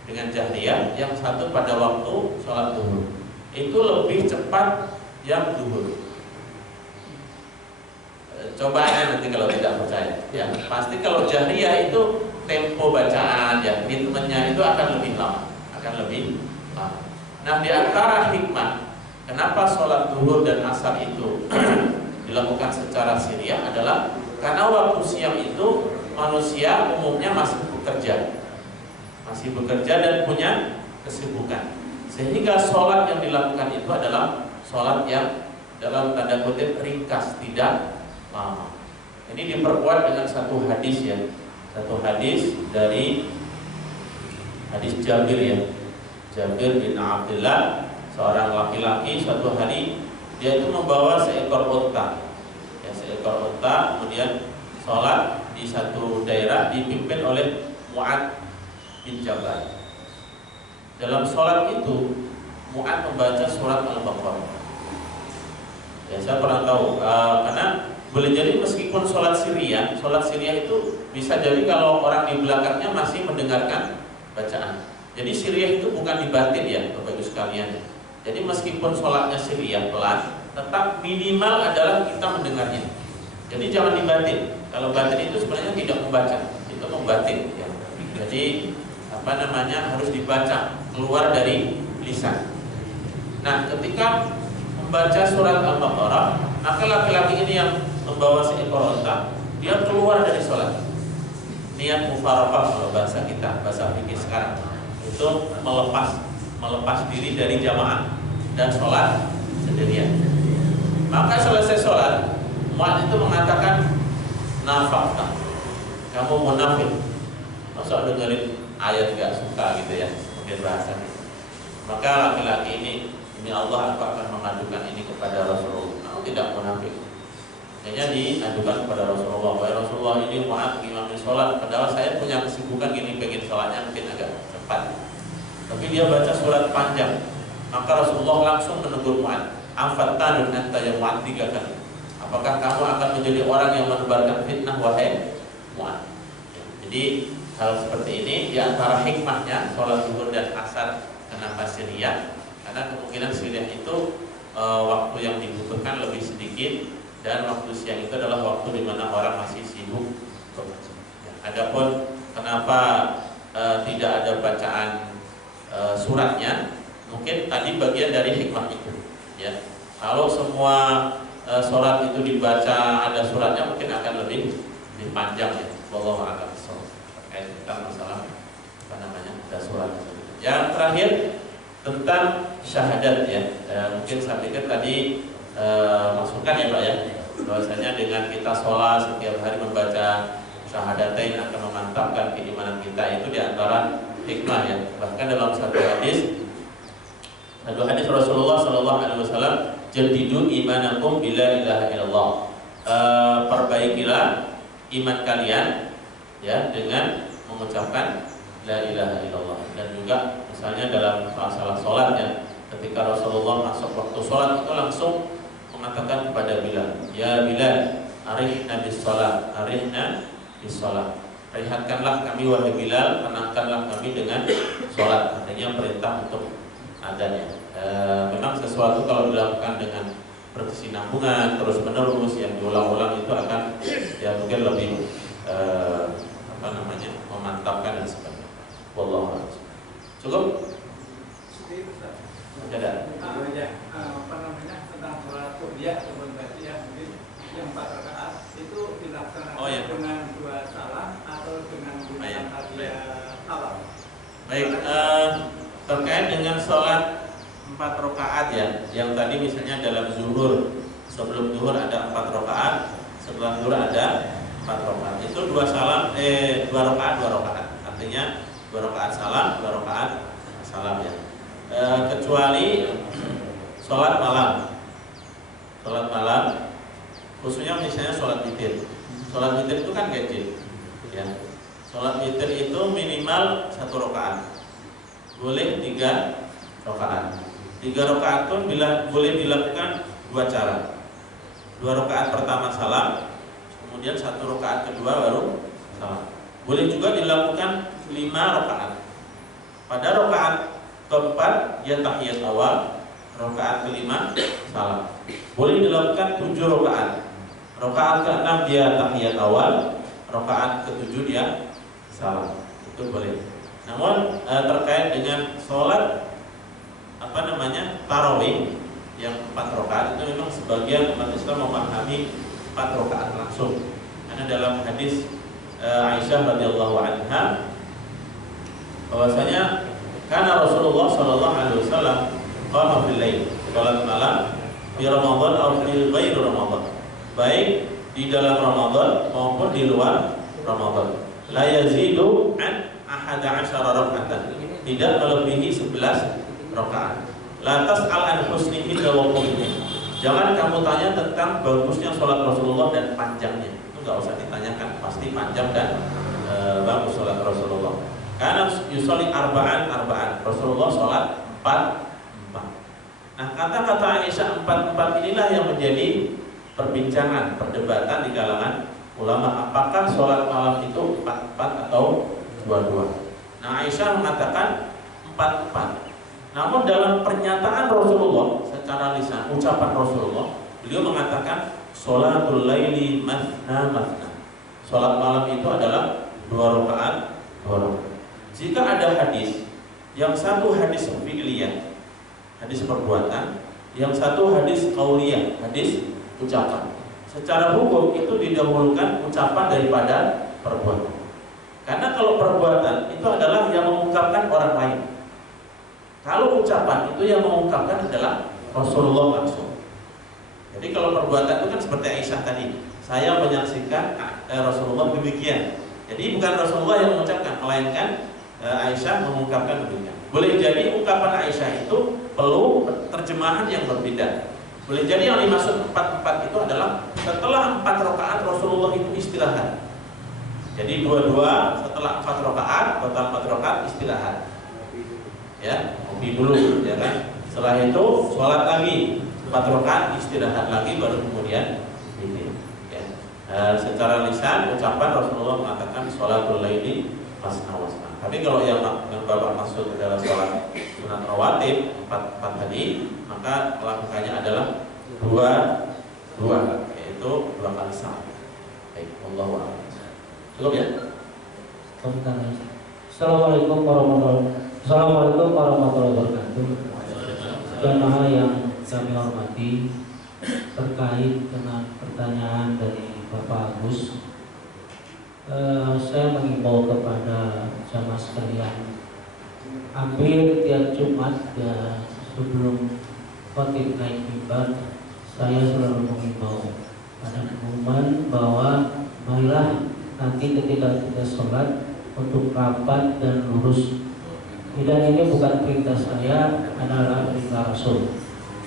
dengan jahriyah, yang satu pada waktu sholat zuhur. Itu lebih cepat yang zuhur. Coba aja nanti kalau tidak percaya ya. Pasti kalau jahriyah itu tempo bacaan ya, ritmenya itu akan lebih lama. Nah, di antara hikmah kenapa sholat zuhur dan asar itu dilakukan secara siriyah adalah karena waktu siang itu manusia umumnya masih bekerja dan punya kesibukan, sehingga sholat yang dilakukan itu adalah sholat yang dalam tanda kutip ringkas, tidak lama. Ini diperkuat dengan satu hadis ya, satu hadis dari hadis Jabir ya. Jabir bin Abdullah, seorang laki-laki, suatu hari dia itu membawa seekor unta ya, seekor unta, kemudian sholat di satu daerah dipimpin oleh Mu'ad bin Jabal. Dalam sholat itu Mu'ad membaca surat Al-Baqarah ya. Saya kurang tahu karena boleh jadi meskipun sholat siriyah itu bisa jadi kalau orang di belakangnya masih mendengarkan bacaan. Jadi siriyah itu bukan dibatin ya Bapak Ibu sekalian. Jadi meskipun sholatnya siriyah pelan, tetap minimal adalah kita mendengarnya. Jadi jangan dibatin. Kalau batin itu sebenarnya tidak membaca, itu membatin ya. Jadi harus dibaca keluar dari lisan. Nah, ketika membaca surat Al-Baqarah, maka laki-laki ini yang membawa seekor unta, dia keluar dari sholat. Niat mufaraqah kalau bahasa kita, bahasa fikih sekarang, itu melepas diri dari jamaah dan sholat sendirian. Maka selesai sholat, Mu'adz itu mengatakan, nafaqta, kamu munafik. Masa dengerin ayat gak suka gitu ya, mungkin bahasanya. Maka laki-laki ini Allah akan mengadukan ini kepada Rasulullah. Aku tidak munafik. Hanya diadukan kepada Rasulullah. Wahai Rasulullah, ini Mu'adz imamin sholat. Padahal saya punya kesibukan gini, pengen sholatnya mungkin agak cepat. Tapi dia baca surat panjang. Maka Rasulullah langsung menegur Mu'adz. Amfattanun anta ya Mu'adz 3 kali. Apakah kamu akan menjadi orang yang menebarkan fitnah wahai Mu'adz? Jadi hal seperti ini diantara hikmahnya sholat zuhur dan asar kenapa siriyah? Karena kemungkinan siriyah itu waktu yang dibutuhkan lebih sedikit, dan waktu siang itu adalah waktu di mana orang masih sibuk bekerja. Adapun kenapa tidak ada bacaan suratnya, mungkin tadi bagian dari hikmah itu. Ya, kalau semua sholat itu dibaca ada suratnya, mungkin akan lebih panjang ya. Wallahu a'lam. Terkait tentang masalah ada surat. Yang terakhir tentang syahadat ya. Mungkin saya pikir tadi masukan ya Pak ya, bahwasanya dengan kita sholat setiap hari membaca syahadatain akan memantapkan keimanan kita, itu diantara hikmah ya. Bahkan dalam satu hadis Rasulullah SAW, jadidu imanakum bila ilaha illallah, perbaikilah iman kalian ya dengan mengucapkan la ilaha illallah. Dan juga misalnya dalam masalah sholat ya, ketika Rasulullah masuk waktu sholat itu langsung mengatakan kepada Bilal, ya Bilal, arihna bis sholat, arihna bis sholat, rehatkanlah kami wahai Bilal, tenangkanlah kami dengan sholat. Artinya perintah untuk adanya. Memang sesuatu kalau dilakukan dengan berkesinambungan terus menerus yang diulang-ulang itu akan ya mungkin lebih memantapkan dan sebagainya. Wallahu a'lam. Cukup? Ada. Tentang sholat kuliah ataupun ba'diyah, mungkin yang 4 rakaat itu dilaksanakan dengan 2 salam atau dengan gunakan hadiah salam. Baik, terkait dengan sholat 4 rakaat ya, yang tadi misalnya dalam zuhur, sebelum zuhur ada 4 rakaat, setelah zuhur ada 4 rakaat. Itu 2 salam, 2 rakaat. Artinya 2 rakaat salam, 2 rakaat salam ya. Kecuali sholat malam, khususnya misalnya sholat witir. Sholat witir itu kan ganjil, ya. Sholat witir itu minimal 1 rakaat, boleh 3 rakaat. 3 rakaat pun boleh dilakukan 2 cara. 2 rakaat pertama salam, kemudian 1 rakaat kedua baru salam. Boleh juga dilakukan 5 rakaat. Pada rakaat keempat dia tahiyat awal, rakaat kelima salam. Boleh dilakukan 7 rakaat. Rakaat ke-6 dia tahiyat awal, rakaat ke-7 dia salam. Itu boleh. Namun terkait dengan sholat tarawih yang 4 rakaat itu memang sebagian umat Islam memahami 4 rakaat langsung. Karena dalam hadis Aisyah radhiyallahu anha bahwasanya karena Rasulullah sallallahu alaihi wasallam qama fil lail, salat malam di Ramadan atau di ghairi Ramadan, baik di dalam Ramadan maupun di luar Ramadan. La yazidu an 11 rakaatan, tidak melebihi 11 rakaat. La tas'al an husnihi wa qulmihi, jangan kamu tanya tentang bagusnya salat Rasulullah dan panjangnya. Itu enggak usah ditanyakan, pasti panjang dan bagus salat Rasulullah. Karena yusolli arba'an, Rasulullah sholat 4. Nah, kata-kata Aisyah 4 inilah yang menjadi perbincangan, perdebatan di kalangan ulama. Apakah sholat malam itu 4 atau 2. Nah, Aisyah mengatakan 4. Namun dalam pernyataan Rasulullah secara lisan, ucapan Rasulullah, beliau mengatakan sholatul laili mathna. Sholat malam itu adalah 2 rakaat. Jika ada hadis yang satu hadis fi'liyah, hadis perbuatan, Yang satu hadis qauliyah, hadis ucapan. Secara hukum itu didahulukan ucapan daripada perbuatan. Karena kalau perbuatan itu adalah yang mengungkapkan orang lain. Kalau ucapan itu yang mengungkapkan adalah Rasulullah langsung. Jadi kalau perbuatan itu kan seperti Aisyah tadi, saya menyaksikan Rasulullah demikian. Jadi bukan Rasulullah yang mengucapkan, melainkan Aisyah mengungkapkan demikian. Boleh jadi ungkapan Aisyah itu perlu terjemahan yang berbeda. Boleh jadi yang dimaksud 4-4 itu adalah setelah 4 rakaat Rasulullah itu istirahat. Jadi dua-dua setelah 4 rakaat, total 4 rakaat istirahat. Ya, ngopi dulu, ya kan? Setelah itu sholat lagi 4 rakaat istirahat lagi, baru kemudian ini. Ya. Secara lisan ucapan Rasulullah mengatakan sholatul laili masna wasna. Tapi kalau yang Bapak maksud adalah sholat sunat rawatib 4 tadi, maka lakukannya adalah dua, yaitu 2 kali salat. Baik, wallahu a'lam. Cukup ya? Assalamualaikum warahmatullahi wabarakatuh. Jamaah yang kami hormati, terkait dengan pertanyaan dari Bapak Agus, saya mengimbau kepada jamaah sekalian, hampir tiap Jumat ya, sebelum khotib naik mimbar, saya selalu mengimbau pada umum bahwa marilah nanti ketika kita sholat untuk rapat dan lurus. Dan ini bukan perintah saya, adalah perintah Rasul.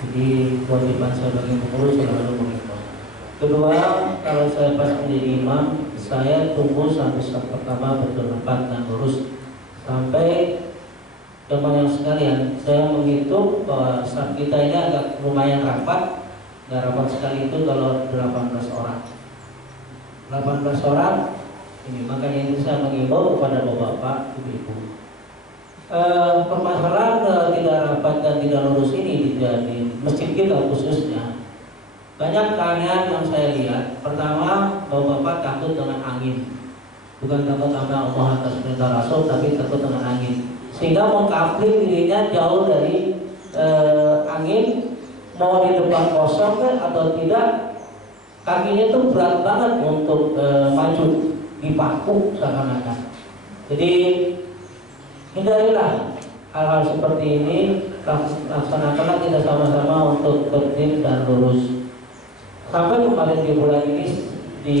Jadi kewajiban saya bagi pengurus selalu mengimbau. Kedua, kalau saya pas menjadi imam, saya tunggu sampai saat pertama betul rapat dan lurus. Sampai teman yang sekalian, saya menghitung bahwa saat kita ini agak lumayan rapat. Gak rapat sekali itu kalau 18 orang. 18 orang ini, makanya itu saya mengimbau kepada bapak-bapak, ibu-ibu. Permasalahan tidak rapat dan tidak lurus ini di masjid kita khususnya, banyak keanehan yang saya lihat. Pertama, bapak-bapak takut dengan angin, bukan takut sama Allah atas perintah Rasul, tapi takut dengan angin, sehingga mengkapling dirinya jauh dari angin, mau di depan kosong kan atau tidak, kakinya itu berat banget untuk maju, dipaku seakan-akan. Jadi hindarilah hal-hal seperti ini, laksanakanlah kita sama-sama untuk tertib dan lurus. Sampai kemarin di bulan ini di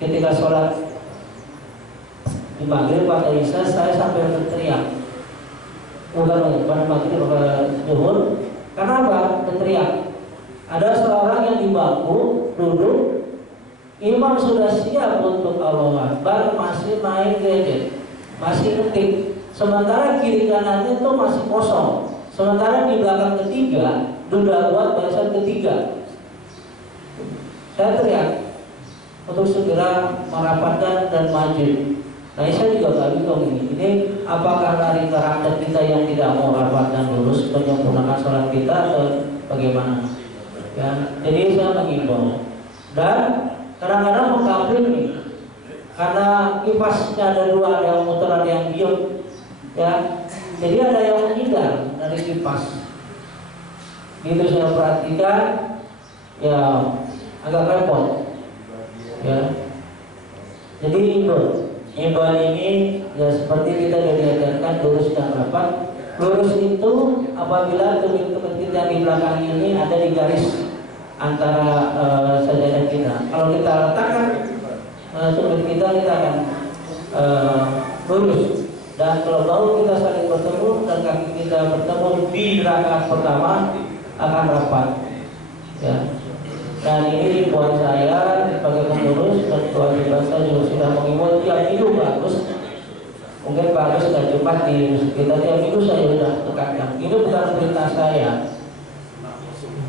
ketika sholat di maghrib pada isya, saya sampai berteriak, bukan pada maghrib pada zuhur. Karena apa? Berteriak. Ada seorang yang di bangku duduk, imam sudah siap untuk Allahu Akbar, masih naik gadget, masih ketik. Sementara kiri kanannya itu masih kosong. Sementara di belakang ketiga sudah buat barisan ketiga. Saya teriak untuk segera merapatkan dan maju. Nah, saya juga gak bingung ini apakah dari karakter kita yang tidak mau rapat dan lurus menyempurnakan sholat kita atau bagaimana? Ya, jadi saya mengimbau. Dan kadang-kadang mengkabling nih, karena kipasnya ada 2, ada yang muter, ada yang diem, ya. Jadi ada yang menghindar dari kipas. Gitu saya perhatikan, ya agak repot, ya. Jadi imbauan ini ya seperti kita diajarkan lurus dan rapat. Lurus itu apabila teman-teman kita di belakang ini ada di garis antara sajadah kita. Kalau kita letakkan teman kita akan lurus. Dan kalau bahu kita saling bertemu dan kaki kita bertemu di rakaat pertama akan rapat. Ya. Dan ini buat saya sebagai pengurus dan kewajiban saya juga sudah mengimbau tiap minggu bagus. Mungkin bagus dan Jumat di kita tiap minggu saya sudah tekankan. Ini bukan perintah saya,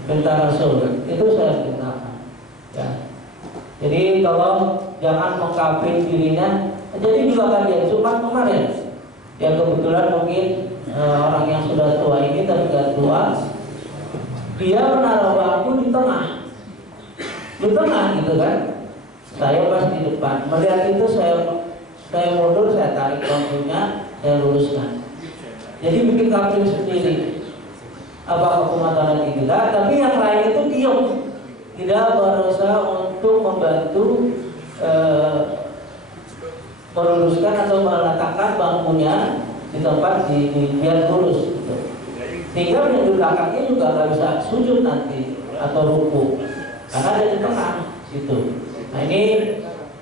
perintah Rasul. Itu saya perintahkan. Ya. Jadi kalau jangan mengkafir dirinya. Jadi juga kan dia Jumat kemarin, ya kebetulan mungkin orang yang sudah tua ini terlihat tua, dia menaruh bangku di tengah gitu kan. Saya pas di depan, melihat itu saya mundur, saya tarik bangkunya, saya luruskan. Jadi bikin kafir sendiri. apakah pematanan kita, tapi yang lain itu diam, tidak berusaha untuk membantu meluruskan atau meletakkan bangkunya di tempat biar lurus gitu. Sehingga yang di belakangnya juga nggak bisa sujud nanti atau ruku karena ada di tengah gitu. Nah ini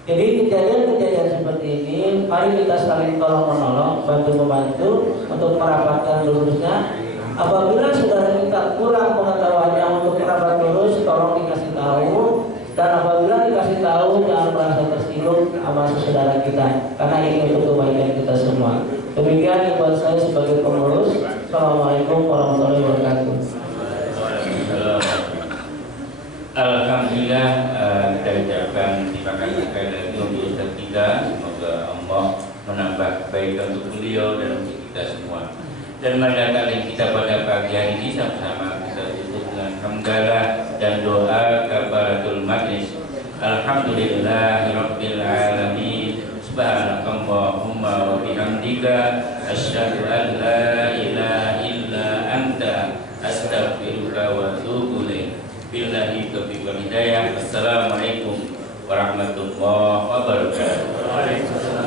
jadi kejadian-kejadian seperti ini mari kita saling tolong menolong, bantu membantu untuk merapatkan lurusnya. Apabila saudara kita kurang pengetahuannya untuk merapat lurus, tolong dikasih tahu. Dan apabila dikasih tahu, jangan merasa tersinggung sama saudara kita, karena ini untuk kebaikan kita semua. Demikian buat saya sebagai pengurus. Assalamualaikum warahmatullahi wabarakatuh. Alhamdulillah, kita ucapkan terima kasih sekali lagi untuk Ustaz kita. Semoga Allah menambah kebaikan untuk beliau dan untuk kita semua. Dan marilah kalian kita pada pagi hari ini sama-sama kita tutup dengan hamdalah dan doa kafaratul majlis. Alhamdulillahirabbil alamin. Subhanakallahumma wa bihamdika asyhadu an la ilaha illa anta astaghfiruka wa atubu ilaik. Billahi taufiq wal hidayah. Assalamualaikum warahmatullahi wabarakatuh.